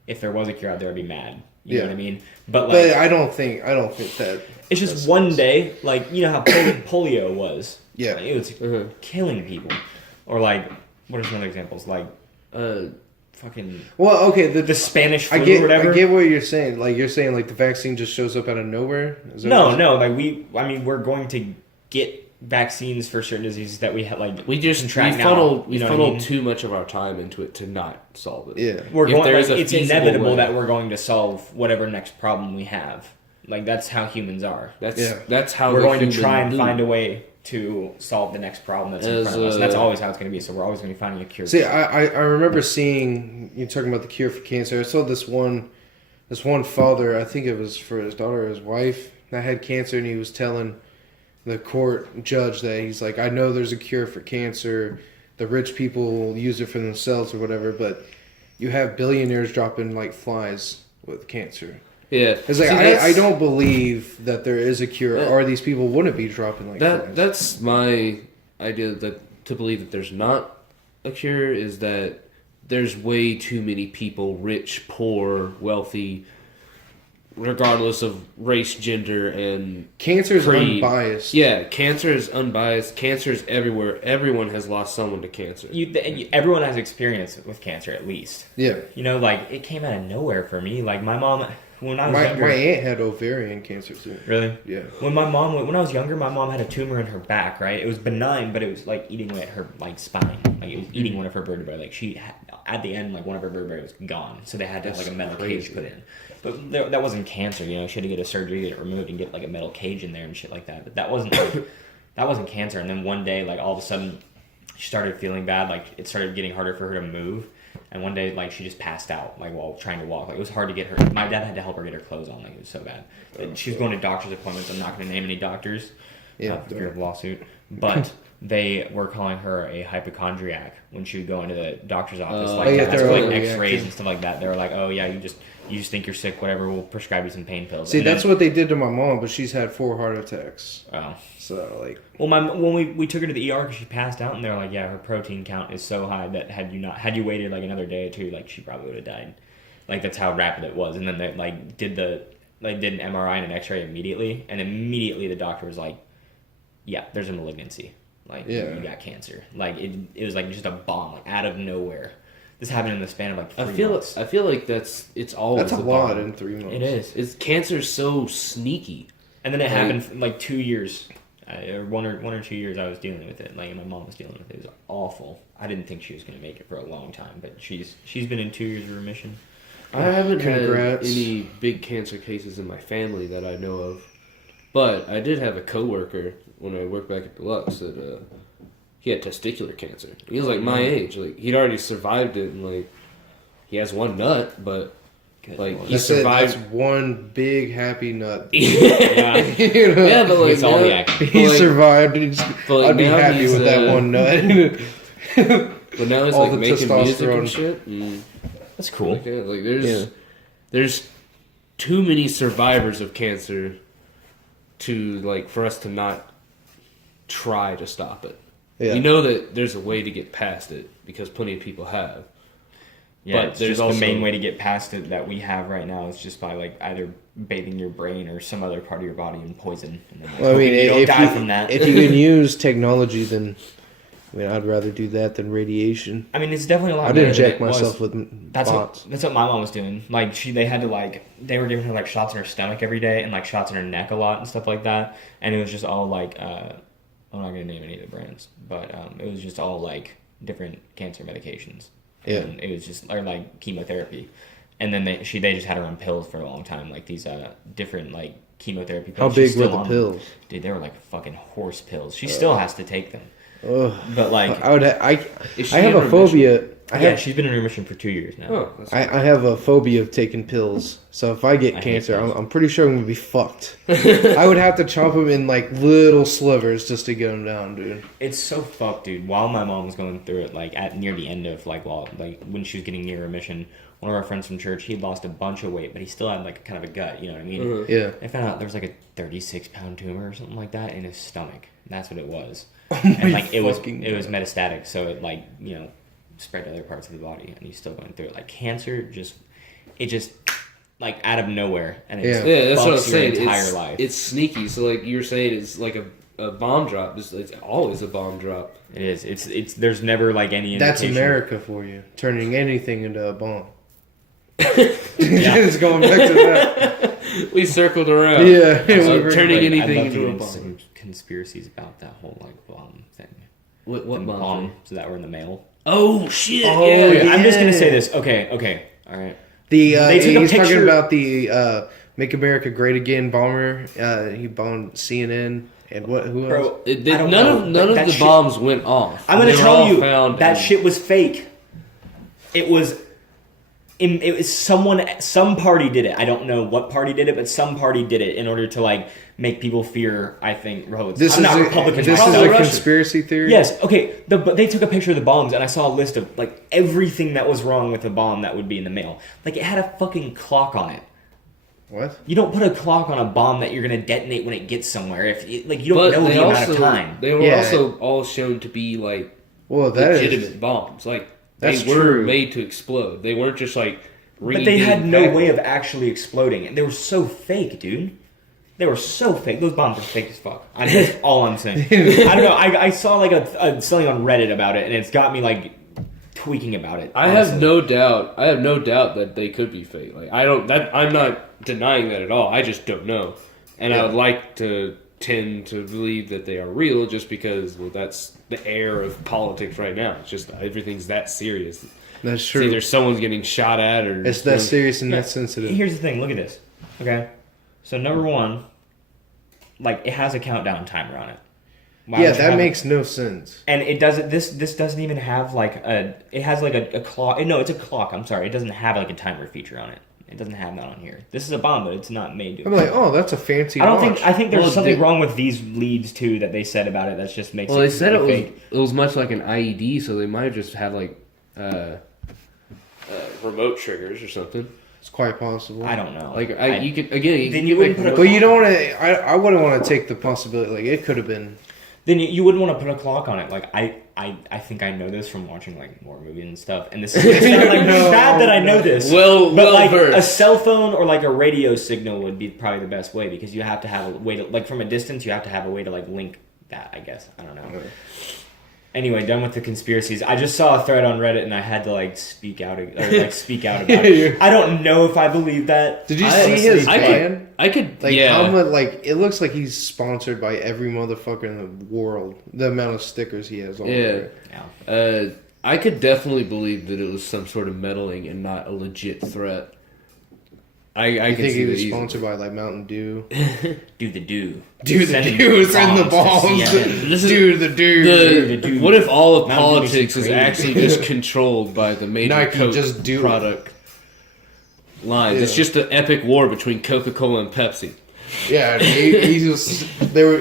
if there was a cure out there, I'd be mad. You know what I mean? But I don't think that. it's just one day. How polio was. Yeah. It was killing people. Or what are some other examples? Fucking. Well, okay, The Spanish flu or whatever. I get what you're saying. You're saying the vaccine just shows up out of nowhere. Is that what No. We're going to get vaccines for certain diseases that we have. We funneled too much of our time into it to not solve it. Yeah. We're going. There's a It's feasible inevitable way. that we're going to solve whatever next problem we have. That's how humans are. That's how We're the going to human try and do. find a way to solve the next problem that's in front of us. And that's always how it's going to be. So we're always going to be finding a cure. See, I remember seeing you talking about the cure for cancer. I saw this one father. I think it was for his daughter or his wife that had cancer, and he was telling the court judge that he's like, I know there's a cure for cancer. The rich people use it for themselves or whatever, but you have billionaires dropping like flies with cancer. Yeah, It's like I don't believe that there is a cure, or these people wouldn't be dropping like flies. That's my idea to believe that there's not a cure is that there's way too many people, rich, poor, wealthy, regardless of race, gender, and Cancer is creed. unbiased. Yeah, cancer is unbiased. Cancer is everywhere. Everyone has lost someone to cancer. Everyone has experience with cancer at least. Yeah. It came out of nowhere for me. My mom, when I was My younger. aunt had ovarian cancer too. Really? Yeah. When I was younger, my mom had a tumor in her back, right? It was benign, but it was eating away at her spine. It was eating one of her vertebrae. She had, at the end, one of her vertebrae was gone. So they had to have a metal cage put in. But that wasn't cancer, She had to get a surgery, get it removed, and get a metal cage in there and shit like that. But that wasn't that wasn't cancer. And then one day, all of a sudden, she started feeling bad. It started getting harder for her to move. And one day, she just passed out, while trying to walk. It was hard to get her. My dad had to help her get her clothes on. It was so bad. She was going to doctor's appointments. I'm not going to name any doctors. Yeah. For fear of lawsuit. But they were calling her a hypochondriac when she would go into the doctor's office. X-rays and stuff like that. They were like, oh, yeah, you just think you're sick, whatever, we'll prescribe you some pain pills. See, that's what they did to my mom, but she's had 4 heart attacks. Oh. So, Well, when we took her to the ER because she passed out, and they're like, yeah, her protein count is so high that had you waited another day or two, she probably would have died. That's how rapid it was. And then they did an MRI and an X-ray immediately, and immediately the doctor was like, yeah, there's a malignancy. You got cancer. It was just a bomb, out of nowhere. This happened in the span of 3 months. I feel like it's always that's a lot in 3 months. It is. It's cancer's so sneaky. And then it happened for 2 years, or one or 2 years. I was dealing with it. My mom was dealing with it. It was awful. I didn't think she was going to make it for a long time, but she's been in 2 years of remission. I haven't Congrats. had any big cancer cases in my family that I know of, but I did have a coworker when I worked back at Deluxe that he had testicular cancer. He was my age. He'd already survived it, and he has one nut, but he survived. That's one big happy nut. Yeah, Yeah, but it's all the action. He survived. I'd be now happy he's, with that one nut. But now he's All the making music and testosterone. shit. And, That's cool. there's too many survivors of cancer to for us to not try to stop it. Yeah. We know that there's a way to get past it because plenty of people have. Yeah, But it's there's just also the main way to get past it that we have right now is just by either bathing your brain or some other part of your body in poison. And then, Well, I mean, you don't if die from that. if you can use technology, then I'd rather do that than radiation. I mean, it's definitely a lot. I'd better inject than it was. myself with That's bots. what my mom was doing. They had to they were giving her shots in her stomach every day and shots in her neck a lot and stuff like that. And it was just all I'm not gonna name any of the brands, but it was just all different cancer medications. Yeah. And it was just chemotherapy, and then they just had her on pills for a long time, these different chemotherapy How pills. She's big were still the on them. pills? Dude, they were like fucking horse pills. She still has to take them. Ugh. But like, I Is she have in a phobia. she's been in remission for 2 years now. Oh, that's I have a phobia of taking pills. So if I get I hate cancer, pills. I'm pretty sure I'm gonna be fucked. I would have to chop them in like little slivers just to get them down, dude. It's so fucked, dude. While my mom was going through it, like at near the end of like when she was getting near remission, one of our friends from church, he had lost a bunch of weight, but he still had like kind of a gut. You know what I mean? Yeah. I found out there was like a 36-pound tumor or something like that in his stomach. That's what it was. Oh And like it was fucking metastatic, so it like spread to other parts of the body, and he's still going through it. Like cancer, just like out of nowhere, and it just Yeah, that's what I'm fucks your saying. entire life. It's sneaky. So like you're saying, it's like a bomb drop. It's always a bomb drop. It is. It's. There's never like any. That's indication. America for you, turning anything into a bomb. It's going back to that. We circled around. Yeah, So turning Like, I'd anything love to into get a into bomb. some conspiracies about that whole like bomb thing. What The bomb? so that were in the mail. Oh shit! Oh, yeah. Okay, I'm just gonna yeah. say this. Okay, all right. They took a he's talking picture- about the "Make America Great Again" bomber. He bombed CNN and what? Who else? Bro, It I did, don't none know. of none That of the shit- bombs went off. I'm gonna They were tell all you found that and- shit was fake. It was. It was some party did it. I don't know what party did it, but some party did it in order to like make people fear. I think Republicans. This I'm is not a, Republican. This is Probably a Russian. conspiracy theory. Yes. Okay. But they took a picture of the bombs, and I saw a list of like everything that was wrong with the bomb that would be in the mail. Like it had a fucking clock on it. What? You don't put a clock on a bomb that you're gonna detonate when it gets somewhere. Like you But don't know they the amount also of time. they were Yeah. also all shown to be like Well, that legitimate is. bombs. Like they That's were true. made to explode. They weren't just like. But they had no ring-ding way of packets. actually exploding. They were so fake, dude. They were so fake. Those bombs are fake as fuck. That's all I'm saying. I don't know. I saw like something on Reddit about it, and it's got me like tweaking about it. I honestly. have no doubt. I have no doubt that they could be fake. Like I don't. That I'm not denying that at all. I just don't know, and I would like to tend to believe that they are real, just because that's the air of politics right now. It's just everything's that serious. That's It's true. either someone's getting shot at or It's that serious and that sensitive. Here's the thing. Look at this. Okay. So number one, like it has a countdown timer on it. Why Yeah, would you that have makes no sense. And it doesn't. This doesn't even have like a. It has like a clock. No, it's a clock. I'm sorry. It doesn't have like a timer feature on it. It doesn't have that on here. This is a bomb, but it's not made to. I'm like, oh, that's a fancy. I don't watch. think. I think there's Well, something they- wrong with these leads too that they said about it. That just makes. Well, they said it was fake. much like an IED, so they might have just had like remote triggers or something. It's quite possible. I don't know. Like you could again. Then you wouldn't put a. But you don't want to. I wouldn't want to take the possibility. Like it could have been. Then you wouldn't want to put a clock on it. Like I think I know this from watching like more movies and stuff. And this is it's not like No, bad that I know this. Well but like versed. a cell phone or like a radio signal would be probably the best way because you have to have a way to like from a distance you have to have a way to like link that. I guess I don't know. Anyway, done with the conspiracies. I just saw a thread on Reddit and I had to like speak out about it. I don't know if I believe that. Did you I see honestly- his I van? I could. Like yeah. how much? Like it looks like he's sponsored by every motherfucker in the world. The amount of stickers he has on Yeah. there. I could definitely believe that it was some sort of meddling and not a legit threat. I I can think see he that was easily. sponsored by like Mountain Dew. Do the do. Do the Sending Dew, send the bombs to bombs. CNN. This is- Do the Dew. the dude. What if all of Mountain Dew makes politics you is crazy. actually just controlled by the major Nike, Coke just do it. product lines? It's Yeah. just an epic war between Coca-Cola and Pepsi. Yeah, he was.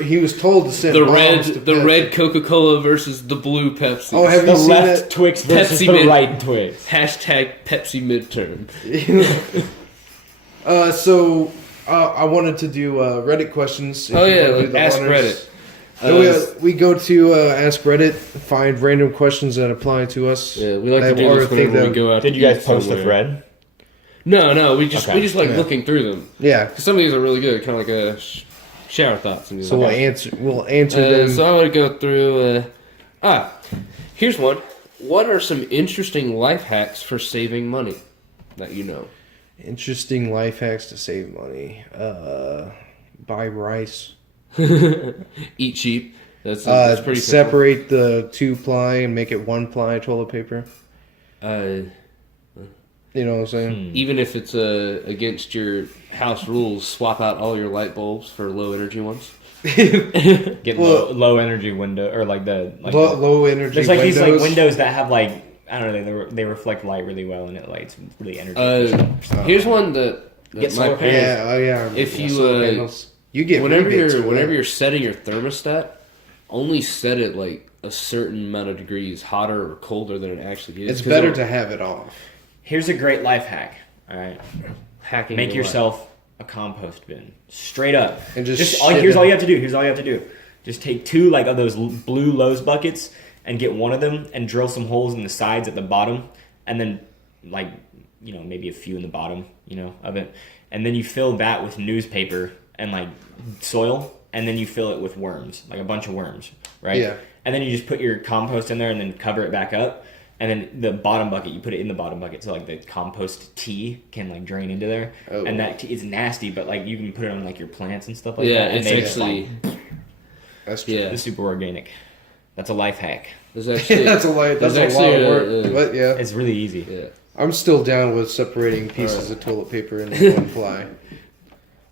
He was told to send The bombs to Pepsi. red Coca-Cola versus the blue Pepsi. Oh, have The you seen left it? Twix versus Pepsi the Mid- right Twix. Hashtag Pepsi midterm. So I wanted to do Reddit questions. If Oh you yeah, wanna do like, the ask honors. Reddit. We go to Ask Reddit, find random questions that apply to us. Yeah, we like to I do or this think whenever we that- go out. Did to you guys eat post the somewhere. thread? No, we just Okay. like Yeah. looking through them. Yeah. 'Cause some of these are really good, kind of like a shower thoughts. And So we'll answer them. So I would go through. Here's one. What are some interesting life hacks for saving money that you know? Interesting life hacks to save money. Buy rice. Eat cheap. That's pretty simple. Separate the 2-ply and make it 1-ply toilet paper. You know what I'm saying? Even if it's against your house rules, swap out all your light bulbs for low energy ones. Get low energy window or like Low energy. There's like windows. these like windows that have like I don't know they reflect light really well and it lights really energy. efficient. Here's one that Get my solar parents. Yeah, oh yeah. If you solar panels. You get whenever rebates you're for whenever that. you're setting your thermostat, only set it like a certain amount of degrees hotter or colder than it actually is. It's 'Cause better it'll- to have it off. Here's a great life hack. All right, hacking. make your yourself a compost bin straight up. And just all, shit here's in all it. you have to do. Here's all you have to do. Just take 2 like of those blue Lowe's buckets and get one of them and drill some holes in the sides at the bottom, and then like maybe a few in the bottom of it, and then you fill that with newspaper and like soil, and then you fill it with worms, like a bunch of worms, right? Yeah. And then you just put your compost in there and then cover it back up. And then the bottom bucket, you put it in the bottom bucket so like the compost tea can like drain into there. Oh. And that tea is nasty, but like you can put it on like your plants and stuff like Yeah, that. And it's they just, actually That's true. yeah. it's super organic. That's a life hack. There's actually That's a lot. That's there's a lot actually of work. But yeah, It's really easy. yeah. I'm still down with separating pieces of toilet paper into one ply.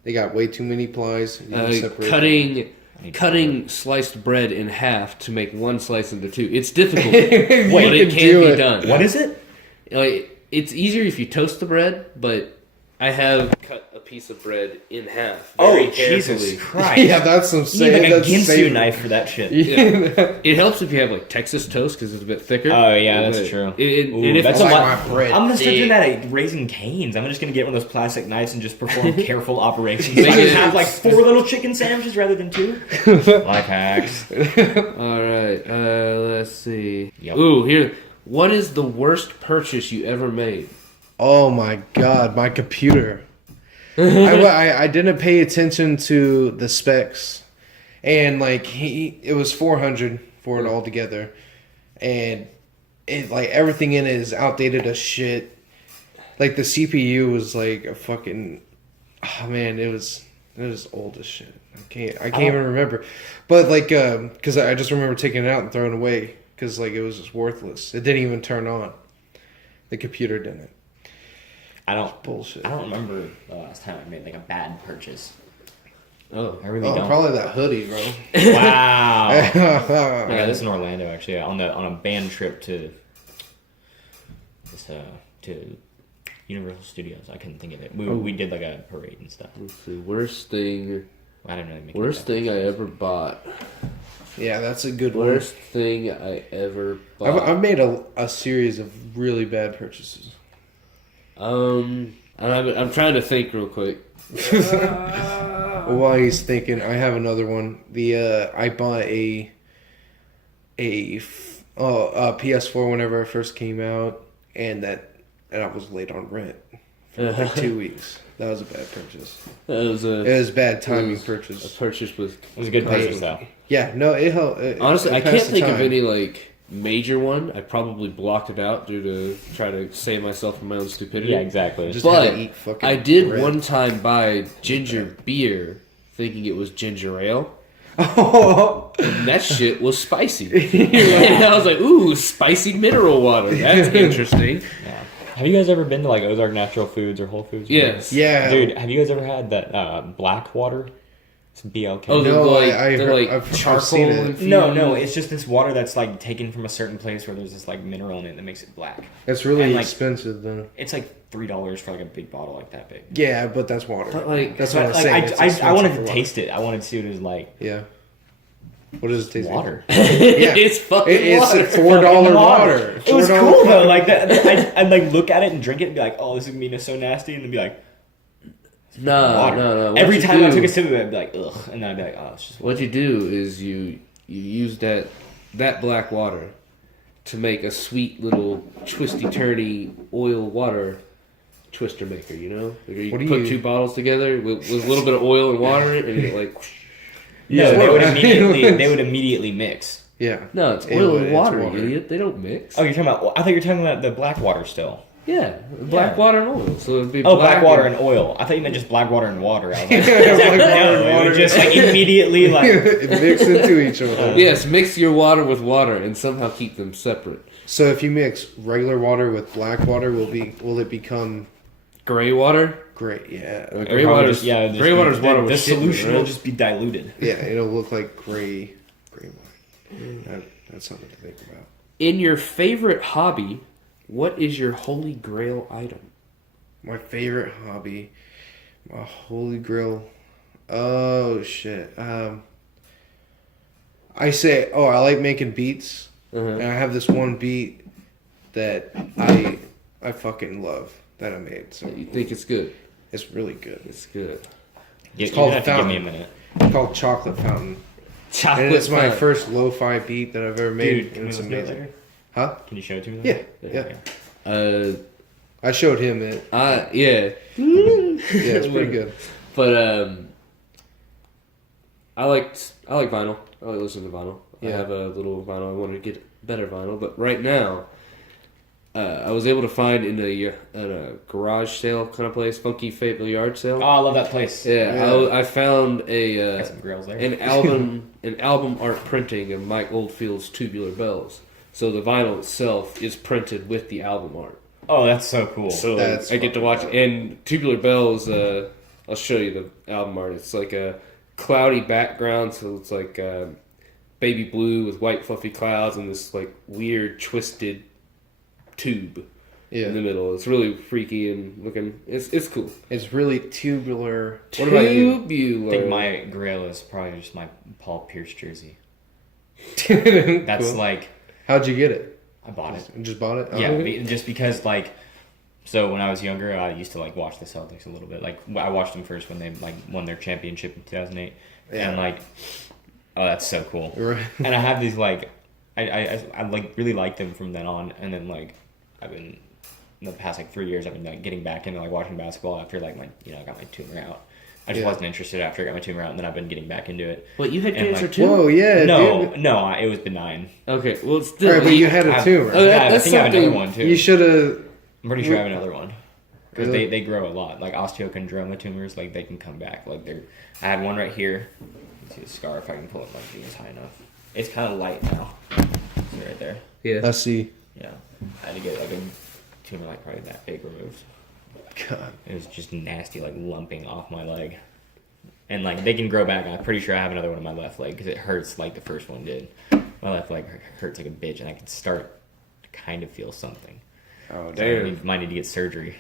They got way too many plies. You need to separate them. Cutting sliced bread in half to make one slice into 2. It's difficult, You but it can can do be it. done. What is it? Like, it's easier if you toast the bread, but I have cut a piece of bread in half. Very Jesus carefully. Christ. Yeah, that's some You need saying. like a That's Ginsu saving. knife for that shit. Yeah. It helps if you have like Texas toast because it's a bit thicker. Oh, yeah, that's But true. And Ooh, if that's I a like lot. my bread I'm gonna start doing thick. that at Raising Cane's. I'm just gonna get one of those plastic knives and just perform careful operations. Make I it- just have like 4 little chicken sandwiches rather than 2. Life hacks. All right, let's see. Yep. Ooh, here. What is the worst purchase you ever made? Oh my god, my computer. I didn't pay attention to the specs, and like it was $400 for it all together, and it like everything in it is outdated as shit. Like the CPU was like a fucking, oh man, it was old as shit. I can't even remember, but like because I just remember taking it out and throwing it away because like it was just worthless. It didn't even turn on. The computer didn't. Bullshit. I don't remember the last time I made like a bad purchase. Oh, I really Oh, don't. probably that hoodie, bro. Wow. I Yeah, got this in Orlando actually on a band trip to Universal Studios. I couldn't think of it. We did like a parade and stuff. let's see. Worst thing. I didn't really make Worst it thing I ever bought. that's a good one. Worst thing I ever bought. I've made a series of really bad purchases. I'm trying to think real quick. While he's thinking, I have another one. I bought a PS4 whenever it first came out, and I was late on rent for like 2 weeks. That was a bad purchase. That was It was bad timing was a purchase. purchase with. It was a good purchase though. Yeah, no, it helped. Honestly, it I can't passed the think of time. any like major one. I probably blocked it out due to try to save myself from my own stupidity. Yeah, exactly. Just But had to eat fucking I did bread. one time buy ginger beer, thinking it was ginger ale. Oh, And that shit was spicy. And I was like, ooh, spicy mineral water. That's interesting. Yeah. Have you guys ever been to like Ozark Natural Foods or Whole Foods? Yes. yeah, Dude, have you guys ever had that black water? It's BLK. Oh, No, they're like I've charcoal seen it. infused. No, it's just this water that's like taken from a certain place where there's this like mineral in it that makes it black. It's really And, like, expensive then. It's like $3 for like a big bottle like that big. Yeah, but that's water. But, like- that's what I'm Like, saying. It's I expensive wanted for to water. taste it. I wanted to see what it was like. Yeah. What does it taste like? Water. Yeah. It's fucking It's water. $4 water. It was $4 cool though. water. Like that, I'd like look at it and drink it and be like, "Oh, this is gonna be so nasty," and then be like, "Water." No. What Every you time I do- took a sip of it, I'd be like, "Ugh," and then I'd be like, "Oh, it's just." What you do is you use that black water to make a sweet little twisty turny oil water twister maker. You know, you What do put you- 2 bottles together with a little bit of oil and water, and you like. No, Yeah. they would immediately mix. Yeah. No, it's It oil would, and it's water, water. idiot. They don't mix. Oh, you're talking about? I thought you were talking about the black water still. Yeah, black Yeah. water and oil. So it'd be Oh, black black water and oil. I thought you meant just black water and water. I was like, Black water no, and it water. would just like immediately like. It mix into each other. Yes, mix your water with water and somehow keep them separate. So if you mix regular water with black water, will it become Gray water. gray? Yeah. Gray water's just gray water's water The with shit in it, solution will right? just be diluted. Yeah, it'll look like gray water. That's something to think about. In your favorite hobby, what is your holy grail item? My favorite hobby, my holy grail. Oh shit. I like making beats, and I have this one beat that I fucking love that I made. So You think it's good? it's really good. It's good. You're called gonna have to give me a Fountain. minute. It's called Chocolate Fountain, Chocolate. and it's my Fountain. first lo-fi beat that I've ever made. Dude, can and we it's listen to it amazing. later? Huh? Can you show it to me? Yeah, Later? yeah. I showed him it. Yeah. Yeah, it's pretty good. But I like vinyl. I like listening to vinyl. I Yeah. have a little vinyl. I want to get better vinyl, but right now, I was able to find in a garage sale kind of place, Funky Fayetteville Yard Sale. Oh, I love that place. Yeah, Yeah. I found Got some grills there. an album art printing of Mike Oldfield's Tubular Bells. So the vinyl itself is printed with the album art. Oh, that's so cool. So That's I get to watch it. And Tubular Bells, I'll show you the album art. It's like a cloudy background, so it's like baby blue with white fluffy clouds and this like weird twisted tube Yeah, in the middle. It's really freaky and looking. It's cool. it's really tubular. What about you? I think my grail is probably just my Paul Pierce jersey. That's That's cool. like How'd you get it? I bought it. Just bought it? Yeah, Oh. just because like, so when I was younger, I used to like watch the Celtics a little bit. Like I watched them first when they like won their championship in 2008, Yeah. and like, oh, that's so cool. Right. And I have these like, I like really liked them from then on, and then like, I've been in the past like 3 years, I've been like getting back into like watching basketball after like I got my tumor out. I just Yeah. wasn't interested after I got my tumor out, and then I've been getting back into it. What, you had And, cancer like, too? Whoa, yeah, No, dude. no, it was benign. Okay, well, it's All still. right, but you had a tumor. Oh, Yeah, I that's think I have another something- one too. You should have. I'm pretty sure I have another one. Because Really? they grow a lot. Like osteochondroma tumors, like they can come back. Like I had one right here. Let's see the scar if I can pull it. Like it's high enough. It's kind of light now. See right there. Yeah. Let's see. Yeah. I had to get like a tumor like probably that big removed. God. It was just nasty, like lumping off my leg. And like they can grow back. I'm pretty sure I have another one in my left leg because it hurts like the first one did. My left leg hurts like a bitch, and I can start to kind of feel something. Oh, So damn. I might need to get surgery.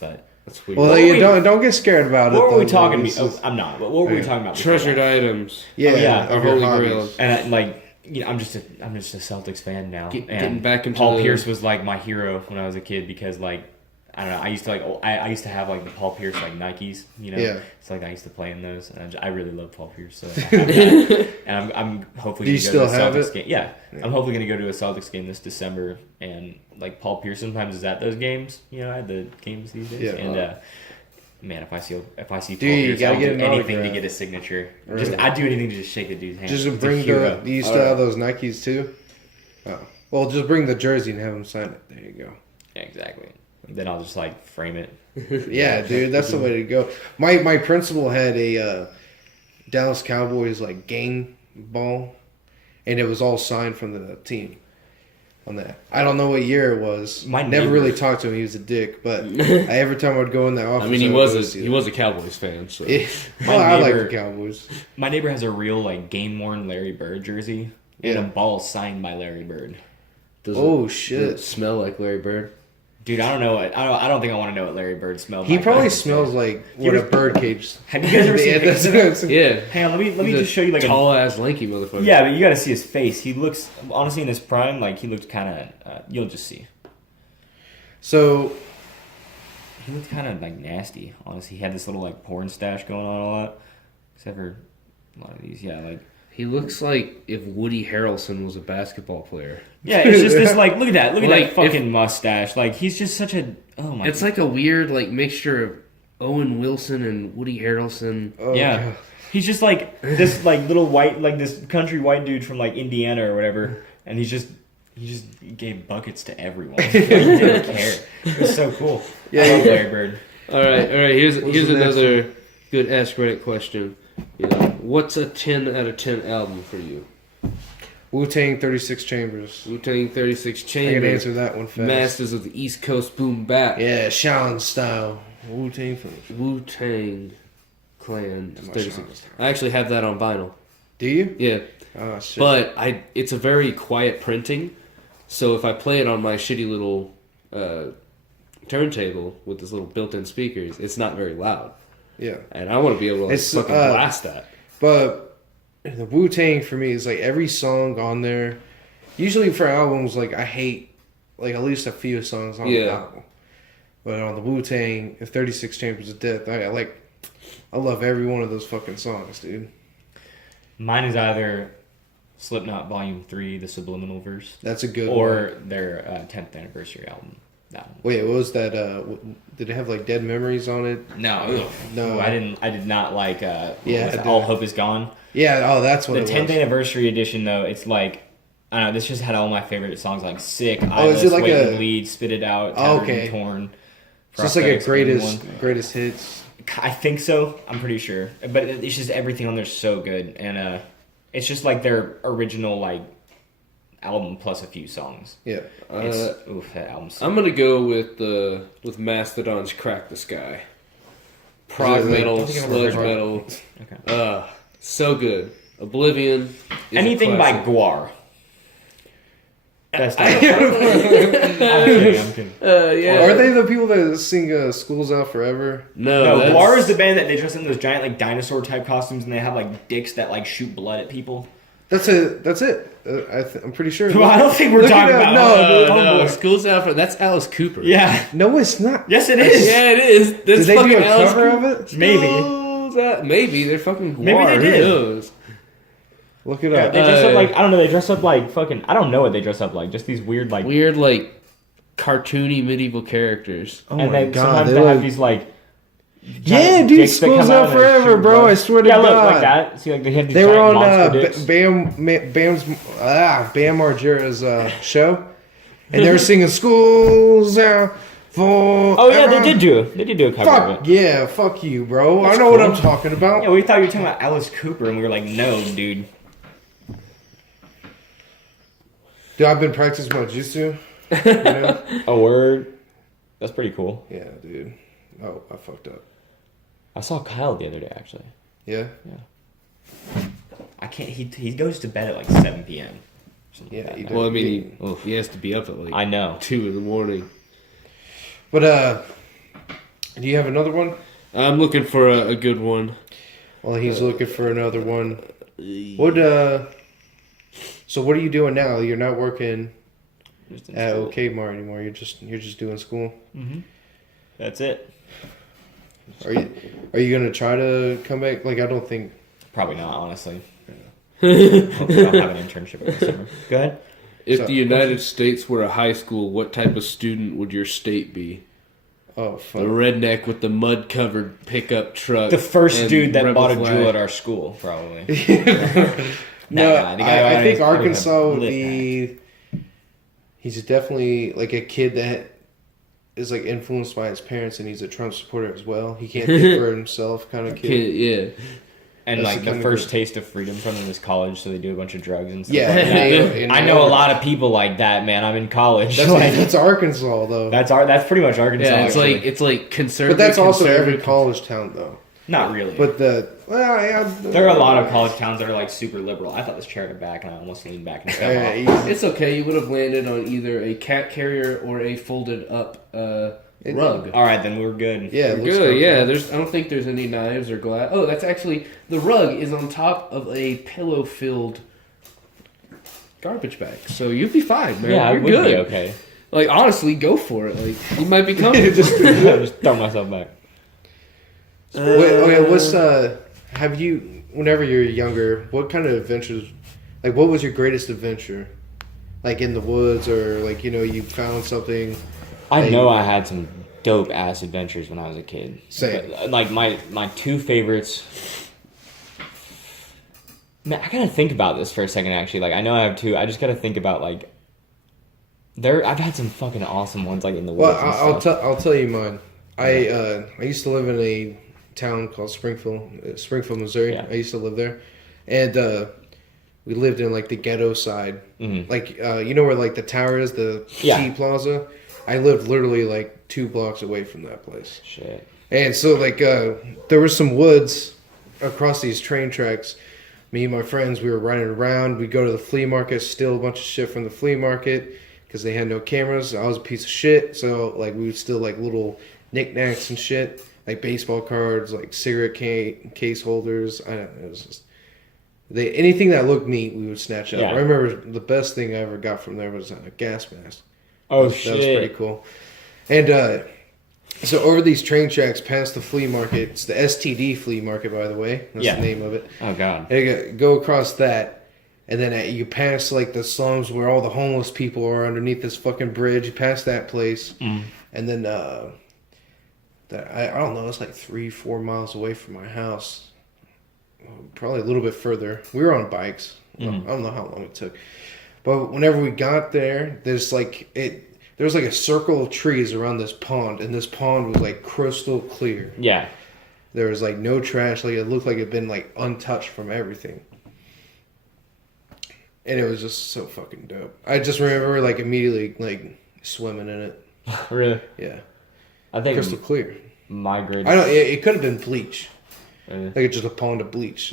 But That's weird. Well, What you were we- don't get scared about it. what were we though, talking this about? is- I'm not. What were we talking about? before Treasured that? items. Yeah, yeah, of our your holy hobbies. grail. And I'm just a Celtics fan now. Getting back into Paul the- Pierce was like my hero when I was a kid because like I don't know. I used to like I used to have like the Paul Pierce like Nikes. You know. Yeah. It's like I used to play in those, and I really love Paul Pierce. So I have that. And I'm hopefully Do you gonna go to still a have Celtics it? game. Yeah, I'm hopefully gonna go to a Celtics game this December, and like Paul Pierce sometimes is at those games. You know, at the games these days. Yeah. And man, if I see Paul Dude, you Pierce, gotta I'll get do an anything to autograph. get his signature. Right. Just I'd do anything to just shake the dude's hand. Just He's a bring hero. the. You still have those Nikes too? Oh. Well, just bring the jersey and have him sign it. There you go. Yeah, exactly. Then I'll just like frame it. Yeah, dude, that's the way to go. My principal had a Dallas Cowboys like game ball, and it was all signed from the team on that. I don't know what year it was. My Never neighbor- really talked to him. He was a dick, but every time I'd go in the office, I mean, he I'd was go a see he them. was a Cowboys fan, so Yeah. My Well, I like neighbor- the Cowboys. My neighbor has a real like game worn Larry Bird jersey and Yeah. a ball signed by Larry Bird. does Oh, it, shit. does it smell like Larry Bird? Dude, I don't know. I don't think I want to know what Larry Bird smelled. He like. probably smells like what a ever- birdcage. Have you guys ever seen Yeah, pictures of that's- him? Yeah. Hang on, let me He's just show you like a tall ass lanky motherfucker. yeah, but you got to see his face. He looks honestly in his prime like he looked kind of. You'll just see. So He looked kind of like nasty. Honestly, he had this little like porn stash going on a lot. Except for a lot of these, yeah, like. He looks like if Woody Harrelson was a basketball player. Yeah, it's just this like look at that Like, fucking mustache. Like he's just such a oh my. It's like a weird like mixture of Owen Wilson and Woody Harrelson. oh, yeah, God. he's just like this like little white like this country white dude from like Indiana or whatever, and he's He just gave buckets to everyone. He didn't care. It was so cool. Yeah, I love yeah. Larry Bird. All right. Here's the next another good Ask Reddit question. You know, what's a 10 out of 10 album for you? Wu-Tang 36 Chambers. Wu-Tang 36 I Chambers. can answer that one fast. Masters of the East Coast Boom Bap. Yeah, Shaolin style. Wu-Tang first. Wu-Tang Clan That's my 36. Shaolin style. I actually have that on vinyl. Do you? Yeah. Oh, shit. But it's a very quiet printing. So if I play it on my shitty little turntable with this little built-in speakers, it's not very loud. Yeah. And I want to be able to It's, fucking blast that. But the Wu-Tang for me is like every song on there. Usually for albums, like I hate like at least a few songs on the album. But on the Wu-Tang, 36 Chambers of Death, I love every one of those fucking songs, dude. Mine is either Slipknot Volume 3, the Subliminal Verse, That's a good one. or their 10th anniversary album. That one. Wait, what was that? Did it have like Dead Memories on it? No. No. I did not like Yeah, All Hope Is Gone. Yeah, oh, that's what The it 10th was. anniversary edition, though, it's like, I don't know, this just had all my favorite songs like Sick, Oh, is Eyeless, it like Wait a- and Bleed, Spit It Out, Oh, Tattered okay. and Torn. So it's like a Prosthetics, greatest hits. I think so. I'm pretty sure. But it's just everything on there's so good. And it's just like their original like album plus a few songs. Yeah. That album's so I'm gonna go with Mastodon's "Crack the Sky." Prog Is it- metal, I don't think I've ever sludge heard of metal. Okay. So good. Oblivion. is a Anything by classic. Guar. Best album. I'm kidding. Yeah. Are they the people that sing "School's Out Forever"? No, No, that's- Guar is the band that they dress in those giant like dinosaur type costumes and they have like dicks that like shoot blood at people. That's it. I'm pretty sure. Well, I don't think we're Look it talking up. about No, dude. no, Homeboy. School's Out for that's Alice Cooper. Yeah. No, it's not. Yes, it is. Yeah, it is. That's Did they fucking do a Alice cover Cooper. of it? Maybe. School's Out- Maybe they're fucking Guar. Maybe they did. Who knows? Look it Yeah, up. they dress up like I don't know. They dress up like fucking. I don't know what they dress up like. Just these weird like. Weird, like cartoony medieval characters. Oh and my they god, sometimes they they have look. these like. Yeah, giant dude, dicks that School's come Out and they Forever, shoot bro. blood. I swear to yeah, God. look like that. See, like they have these They were giant on monster dicks. Bam Margera's show, and they were singing "School's Out Forever." Oh yeah, they did do a cover of Fuck it. yeah, fuck you, bro. That's I know what cool. I'm talking about. Yeah, we thought you were talking about Alice Cooper, and we were like, no, dude. Dude, I've been practicing my jutsu. You know? A word. That's pretty cool. Yeah, dude. Oh, I fucked up. I saw Kyle the other day, actually. Yeah? I can't. He goes to bed at like 7 p.m. Something Yeah, like he that. does. Well, I mean, he has to be up at like I know. 2 in the morning. But, do you have another one? I'm looking for a good one. Well, he's looking for another one. What, so what are you doing now? You're not working Just in at school. Kmart anymore. You're just doing school. That's it. Are you gonna try to come back? Like, I don't think. Probably not, honestly. Hopefully I'll have an internship this summer. Go ahead. If So- the United States were a high school, what type of student would your state be? Oh, The fuck. redneck with the mud-covered pickup truck. The first and dude that rebel bought a flag. jewel at our school, probably. No, guy, the guy I who think always Arkansas would lit be. He's definitely like a kid that is like influenced by his parents, and he's a Trump supporter as well. He can't think for himself, kind of kid. Yeah. And That's like the the kind of first group. taste of freedom from them is college, so they do a bunch of drugs and stuff. Yeah, like that. and I know a lot of people like that, man. I'm in college. That's, Like, that's Arkansas though. that's pretty much Arkansas. Yeah, it's actually. like conservative. But that's also every conservative- college town though. not really. But yeah, there are a lot of college towns that are like super liberal. I thought this chair had back, and I almost leaned back and fell off. It's okay. You would have landed on either a cat carrier or a folded up rug. All right, then we're good. Yeah, it We're looks good. comfortable. Yeah, I don't think there's any knives or glass. Oh, that's actually the rug is on top of a pillow-filled garbage bag, so you'll be fine, man. Yeah, I You're would good. be okay. Like honestly, go for it. Like you might be comfortable. just throw myself back. Wait, okay, what's have you whenever you're younger, what kind of adventures like what was your greatest adventure? Like in the woods or like, you know, you found something. I know I had some dope ass adventures when I was a kid. Same. But, like my two favorites. Man, I gotta think about this for a second. Actually, like I know I have two. I just gotta think about like I've had some fucking awesome ones like in the Well, woods. And stuff. I'll tell you mine. I used to live in a town called Springfield, Missouri. Yeah. I used to live there, and we lived in like the ghetto side, like you know where like the tower is, the T Plaza. I lived literally like 2 blocks away from that place. Shit. And so like there were some woods across these train tracks. Me and my friends, we were running around. We'd go to the flea market, steal a bunch of shit from the flea market because they had no cameras. I was a piece of shit, so like we would steal like little knickknacks and shit, like baseball cards, like cigarette case holders. I don't know. It was just anything that looked neat, we would snatch up. Yeah. I remember the best thing I ever got from there was a gas mask. Oh, That was pretty cool. And so over these train tracks past the flea market, it's the STD flea market, by the way. That's the name of it. Oh, God. And you go across that, and then you pass like the slums where all the homeless people are underneath this fucking bridge. You pass that place, and then I don't know, it's like 3-4 miles away from my house. Probably a little bit further. We were on bikes. I don't know how long it took. But whenever we got there, there was like a circle of trees around this pond, and this pond was like crystal clear. Yeah. There was like no trash, like it looked like it'd been like untouched from everything. And it was just so fucking dope. I just remember like immediately like swimming in it. Really? Yeah. I think Crystal clear. my greatest... I don't it could have been bleach. Really? Like it's just a pond of bleach.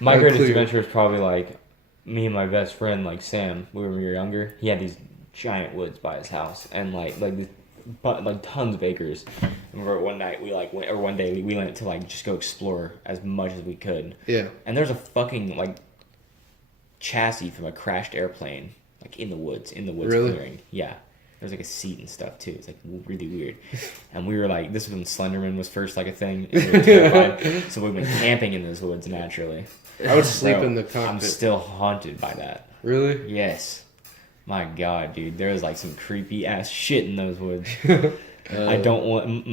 My greatest clear. adventure is probably like me and my best friend, like Sam. When we were younger, he had these giant woods by his house, and like tons of acres. And remember one night one day we went to like just go explore as much as we could. Yeah. And there's a fucking like chassis from a crashed airplane like in the woods Really? clearing. Yeah. There was like a seat and stuff too. It's like really weird. And we were like, this was when Slenderman was first like a thing. And we were terrified. So we went camping in those woods naturally. I would sleep Bro, in the cockpit. I'm still haunted by that. Really? Yes. My God, dude. There was like some creepy ass shit in those woods. I don't want...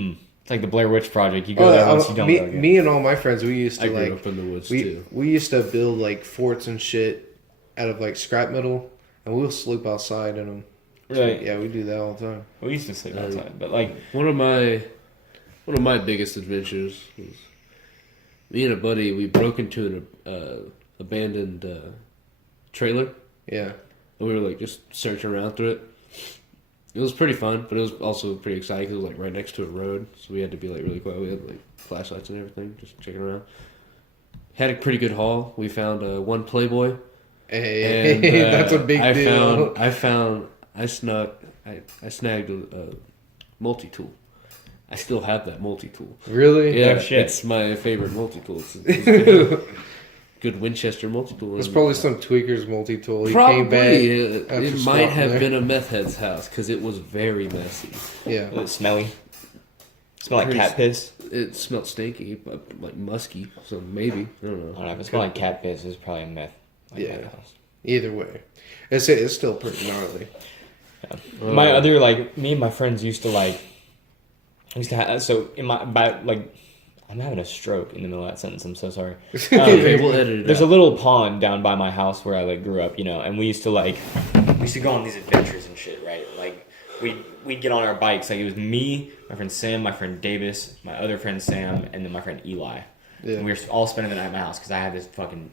It's like the Blair Witch Project. You go there once, you don't go again. Me and all my friends, we used to I grew like... up in the woods we, too. We used to build like forts and shit out of like scrap metal, and we'll sleep outside in them. Really? Yeah, we do that all the time. We used to sleep outside, but like... One of my biggest adventures was me and a buddy. We broke into an abandoned trailer, Yeah. and we were like just searching around through it. It was pretty fun, but it was also pretty exciting because it was like right next to a road, so we had to be like really quiet. We had like flashlights and everything, just checking around. Had a pretty good haul. We found one Playboy. Hey, And, that's a big deal. I snagged a multi-tool. I still have that multi-tool. Really? Yeah, shit. it's my favorite multi-tool. It's good Winchester multi-tool. It's probably some tweaker's multi-tool. He Probably. came back. after It might squatting have there. been a meth head's house because it was very messy. Yeah. Was it smelly? Smell like cat piss? It smelled stinky, but like musky. So maybe I don't I know. don't know. If it smelled like cat piss, it's probably a meth. Like Yeah. meth house. Either way, it's still pretty gnarly. My other, like, me and my friends used to have, so I'm having a stroke in the middle of that sentence, I'm so sorry. Okay, we'll edit it There's out. a little pond down by my house where I, like, grew up, you know, and we used to go on these adventures and shit, right? Like, we'd get on our bikes, like, it was me, my friend Sam, my friend Davis, my other friend Sam, and then my friend Eli. Yeah. And we were all spending the night at my house, because I had this fucking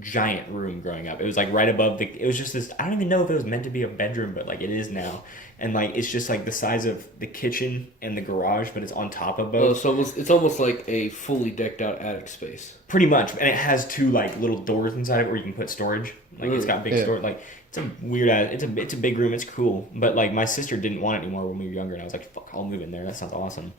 giant room growing up. It was like right above it was just this, I don't even know if it was meant to be a bedroom, but like it is now. And like it's just like the size of the kitchen and the garage, but it's on top of both. So it's almost like a fully decked out attic space. Pretty much. And it has 2 like little doors inside of it where you can put storage. Like it's got big Yeah. storage. Like it's a weird ass, it's a big room, it's cool. But like my sister didn't want it anymore when we were younger, and I was like, fuck, I'll move in there. That sounds awesome.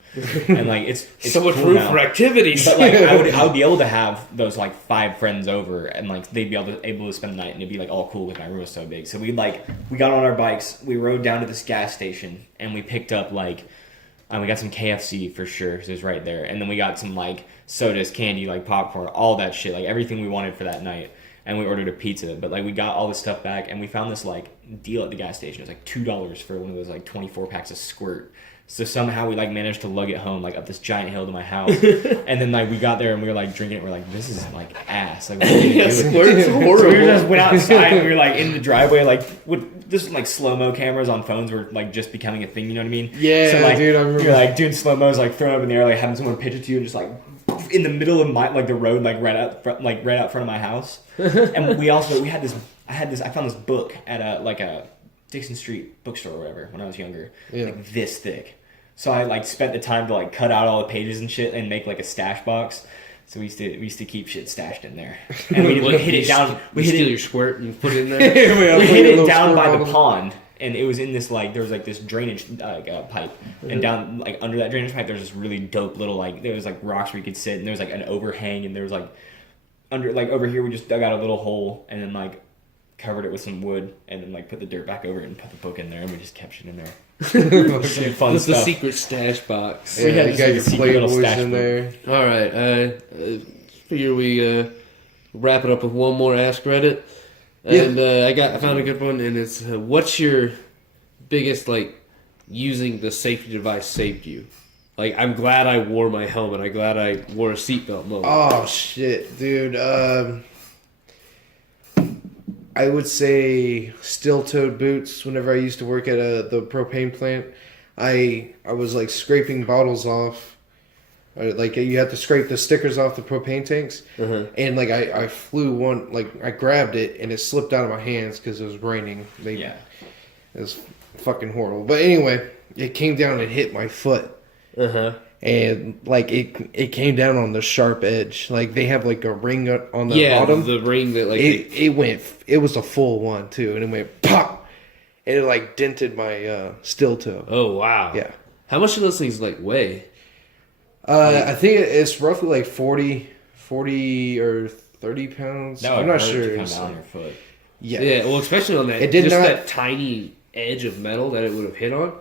And like it's So much cool room now. for activities. But like I would be able to have those like 5 friends over, and like they'd be able to spend the night, and it'd be like all cool because my room was so big. So we got on our bikes, we rode down to this gas station, and we picked up like we got some KFC for sure, because it was right there, and then we got some like sodas, candy, like popcorn, all that shit, like everything we wanted for that night. And we ordered a pizza, but like we got all this stuff back, and we found this like deal at the gas station. It was like $2 for one of those like 24 packs of Squirt. So somehow we like managed to lug it home like up this giant hill to my house, and then like we got there and we were like drinking it. We're like, this is like ass. Like, what are we doing? Squirt's So horrible. we just went outside and we were like in the driveway, like with this like slow mo cameras on phones were like just becoming a thing. You know what I mean? Yeah, so, like, dude, I remember. You're like doing slow mos, like throwing up in the air, like having someone pitch it to you, and just like in the middle of my like the road, like right out front of my house. And we had this. I found this book at a Dixon Street bookstore or whatever when I was younger, like this thick. So I like spent the time to like cut out all the pages and shit and make like a stash box. So we used to keep shit stashed in there, and we hit it down. We hit your squirt and put it in there. We hit it down by the pond, and it was in this like there was like this drainage pipe, and down like under that drainage pipe there's this really dope little like there was like rocks where you could sit, and there was like an overhang, and there was like under like over here we just dug out a little hole and then like covered it with some wood, and then like put the dirt back over it and put the book in there, and we just kept shit in there. Some fun What's the stuff. secret stash box? We had you just, got like, your a secret little Playboys stash in book. there. All right, figure we wrap it up with one more Ask Reddit, and I found a good one, and it's what's your biggest like using the safety device saved you? Like, I'm glad I wore my helmet. I'm glad I wore a seatbelt moment. Oh shit, dude. I would say steel-toed boots. Whenever I used to work at the propane plant, I was like scraping bottles off. Like you had to scrape the stickers off the propane tanks, and like I flew one. Like I grabbed it and it slipped out of my hands because it was raining. It was fucking horrible. But anyway, it came down and hit my foot. And like it came down on the sharp edge. Like they have like a ring on the bottom. The ring that like it was a full one too, and it went pop, and it like dented my steel toe. Oh wow! Yeah. How much do those things like weigh? I think it's roughly like 40 or 30 pounds. That would I'm not hurt sure. to come It's down on like- your foot. Yeah, well, especially on that. It did just not- that tiny edge of metal that it would have hit on.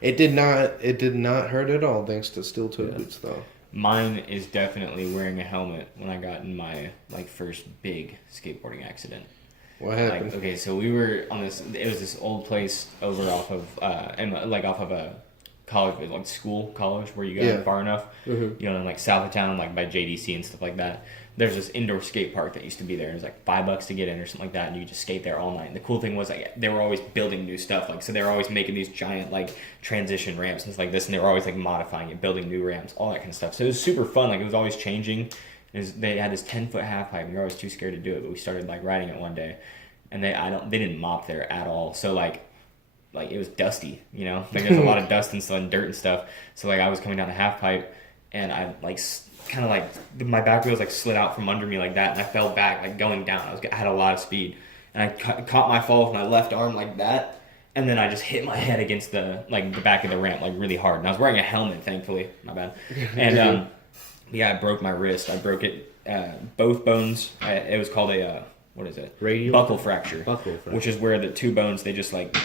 It did not hurt at all thanks to steel toe boots though. Mine is definitely wearing a helmet when I got in my like first big skateboarding accident. What happened? Like, okay, so we were on this. It was this old place over off of off of a college, like college, where you go far enough. You know, in like south of town, like by JDC and stuff like that. There's this indoor skate park that used to be there. It was like $5 to get in or something like that, and you could just skate there all night. And the cool thing was like they were always building new stuff. Like so, they were always making these giant like transition ramps and stuff like this, and they were always like modifying it, building new ramps, all that kind of stuff. So it was super fun. Like it was always changing. They had this 10-foot half pipe, and we were always too scared to do it. But we started like riding it one day, and they didn't mop there at all. So like it was dusty, you know, like there's a lot of dust and stuff and dirt and stuff. So like I was coming down the half pipe, and I like kind of like my back wheels like slid out from under me like that, and I fell back like going down. I had a lot of speed, and I caught my fall with my left arm like that, and then I just hit my head against the back of the ramp like really hard. And I was wearing a helmet, thankfully, my bad. And I broke my wrist. I broke it, both bones. It was called a what is it? Radial? Buckle fracture. Buckle fracture. Which is where the two bones they just like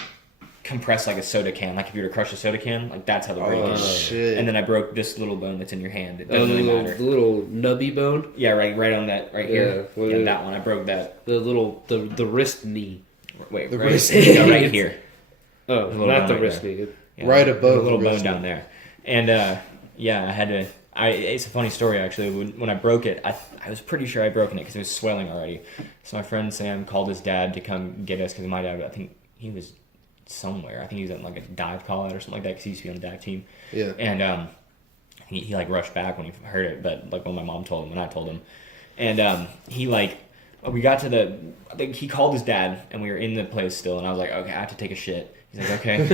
compress like a soda can. Like if you were to crush a soda can, like that's how the break is. Shit. And then I broke this little bone that's in your hand. It The doesn't really matter. little nubby bone. Yeah, right on that, right here. Yeah, well, Yeah, that one. I broke that. The wrist knee. Wait, The right, wrist. no, right here. Oh, little not the bone wrist there. knee. Yeah, Right there's above a little the bone wrist. down there. And I had to. It's a funny story actually. When I broke it, I was pretty sure I broken it because it was swelling already. So my friend Sam called his dad to come get us because my dad, I think he was somewhere. I think he was at like a dive call out or something like that because he used to be on the dive team. Yeah. And he like rushed back when he heard it, but like when my mom told him and I told him, and he like we got to I think he called his dad and we were in the place still, and I was like, okay, I have to take a shit. He's like, okay.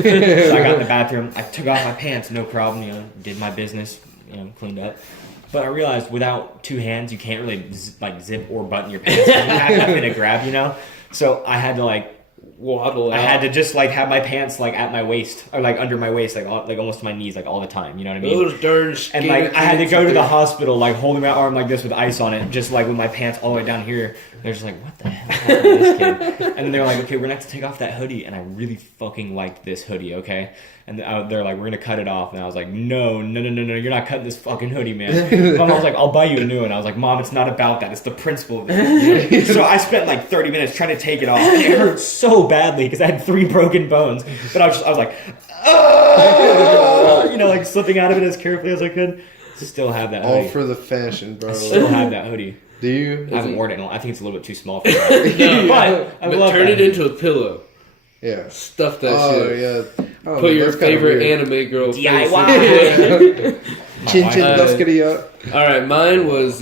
So I got in the bathroom. I took off my pants, no problem. You know, did my business. You know, cleaned up. But I realized without two hands, you can't really zip or button your pants. You have nothing to grab, you know. So I had to Waddle out. I had to just have my pants at my waist or under my waist, like almost to my knees, all the time. You know what I mean? Those darn And skater I had to kids go out to the there. hospital, holding my arm like this with ice on it, just with my pants all the way down here. They're just like, what the hell happened to this kid? And then they were like, okay, we're gonna have to take off that hoodie. And I really fucking liked this hoodie, okay? And they're like, we're gonna cut it off. And I was like, no, you're not cutting this fucking hoodie, man. Mom was like, I'll buy you a new one. I was like, Mom, it's not about that. It's the principle of it. So I spent 30 minutes trying to take it off, and it hurt so badly because I had 3 broken bones. But I was like, know, like slipping out of it as carefully as I could. Still have that All hoodie. for the fashion, bro. I still have that hoodie. Do you? I haven't worn it. I think it's a little bit too small for that. No, but I but love turn that. it into a pillow. Yeah. Stuff that Oh shit. yeah. Oh, Put your that's kinda favorite weird. anime girl DIY. Chin chin Uh, duskity up. All right, mine was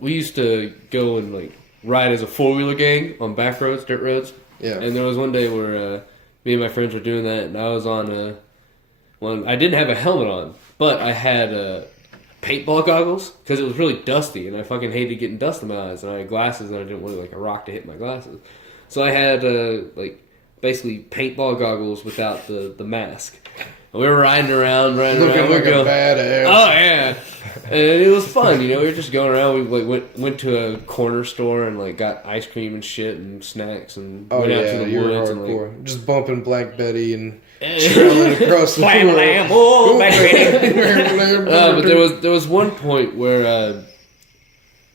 we used to go and like ride as a 4-wheeler gang on back roads, dirt roads. Yeah. And there was one day where me and my friends were doing that, and I was on one. I didn't have a helmet on, but I had paintball goggles because it was really dusty, and I fucking hated getting dust in my eyes. And I had glasses, and I didn't want like a rock to hit my glasses, so I had like basically paintball goggles without the mask. And we were riding around, Looking we were like a going, badass. oh yeah, and it was fun. We were just going around. We like went to a corner store and like got ice cream and shit and snacks and Oh went out yeah, to the you were woods and hardcore. Just bumping Black Betty and like. trailing across the Blam, floor. blam, oh, back ready. But there was one point where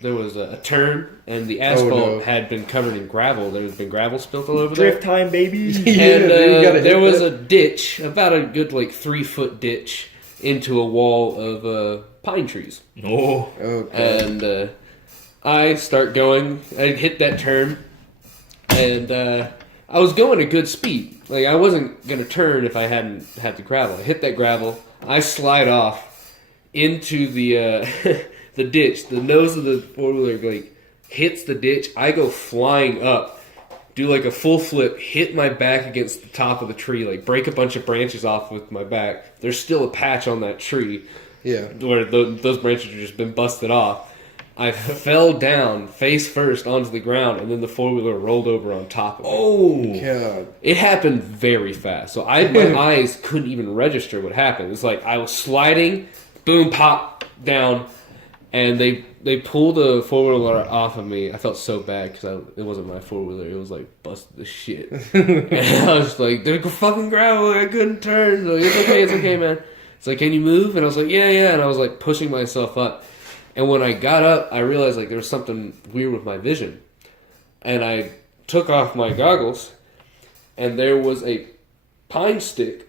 there was a turn and the asphalt no. had been covered in gravel. There had been gravel spilt all over Drift there. time, baby. Yeah, And you gotta there hit was that. a ditch, about a good like 3-foot ditch into a wall of pine trees. Oh. Okay. And I start going. I hit that turn, and I was going at good speed. Like I wasn't gonna turn if I hadn't had the gravel. I hit that gravel. I slide off into the the ditch. The nose of the 4-wheeler like hits the ditch. I go flying up, do like a full flip, hit my back against the top of the tree, like break a bunch of branches off with my back. There's still a patch on that tree. Yeah. Where those branches have just been busted off. I fell down face first onto the ground, and then the 4-wheeler rolled over on top of me. Oh. God. It happened very fast, so my eyes couldn't even register what happened. It's like I was sliding, boom, pop, down, and they pulled the 4-wheeler off of me. I felt so bad because it wasn't my 4-wheeler. It was like busted to shit. And I was like, "There's fucking gravel. I couldn't turn." Like, it's okay, man. It's like, "Can you move?" And I was like, yeah. And I was like pushing myself up. And when I got up, I realized like there was something weird with my vision. And I took off my goggles, and there was a pine stick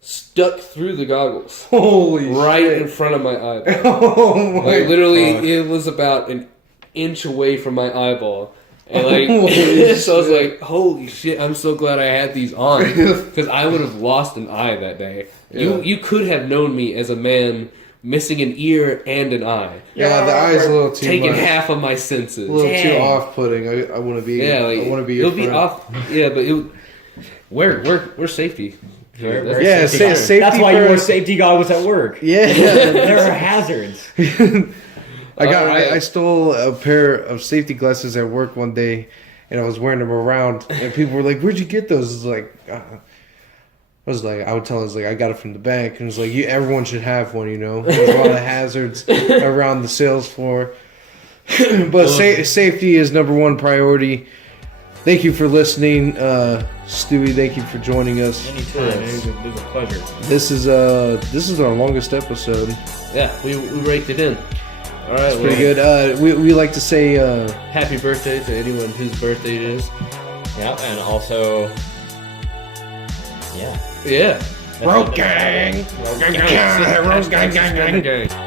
stuck through the goggles. Holy right shit. in front of my eyeball. Oh my Like literally, God. it was about an inch away from my eyeball. And like, Holy so I was shit. like, "Holy shit! I'm so glad I had these on because I would have lost an eye that day." Yeah. You could have known me as a man missing an ear and an eye, Yeah, the eye's a little too taking much. half of my senses. A little too Dang. off-putting. I want to be. Yeah, like I want to be your it'll be friend. off. Yeah, but we're safety. We're That's- Yeah, safety goggles. safety That's why you wear first. safety goggles at work. Yeah. There are hazards. I stole a pair of safety glasses at work one day, and I was wearing them around, and people were like, "Where'd you get those?" It's like, I would tell them, I got it from the bank, and it's like, everyone should have one, There's a lot of hazards around the sales floor, but safety is number one priority. Thank you for listening, Stewie. Thank you for joining us. Anytime. It was a pleasure. This is our longest episode. Yeah, we raked it in. All right, It's pretty good. We like to say Happy birthday to anyone whose birthday it is. Yeah, and also, yeah. Yeah. That's it. gang. Rose gang.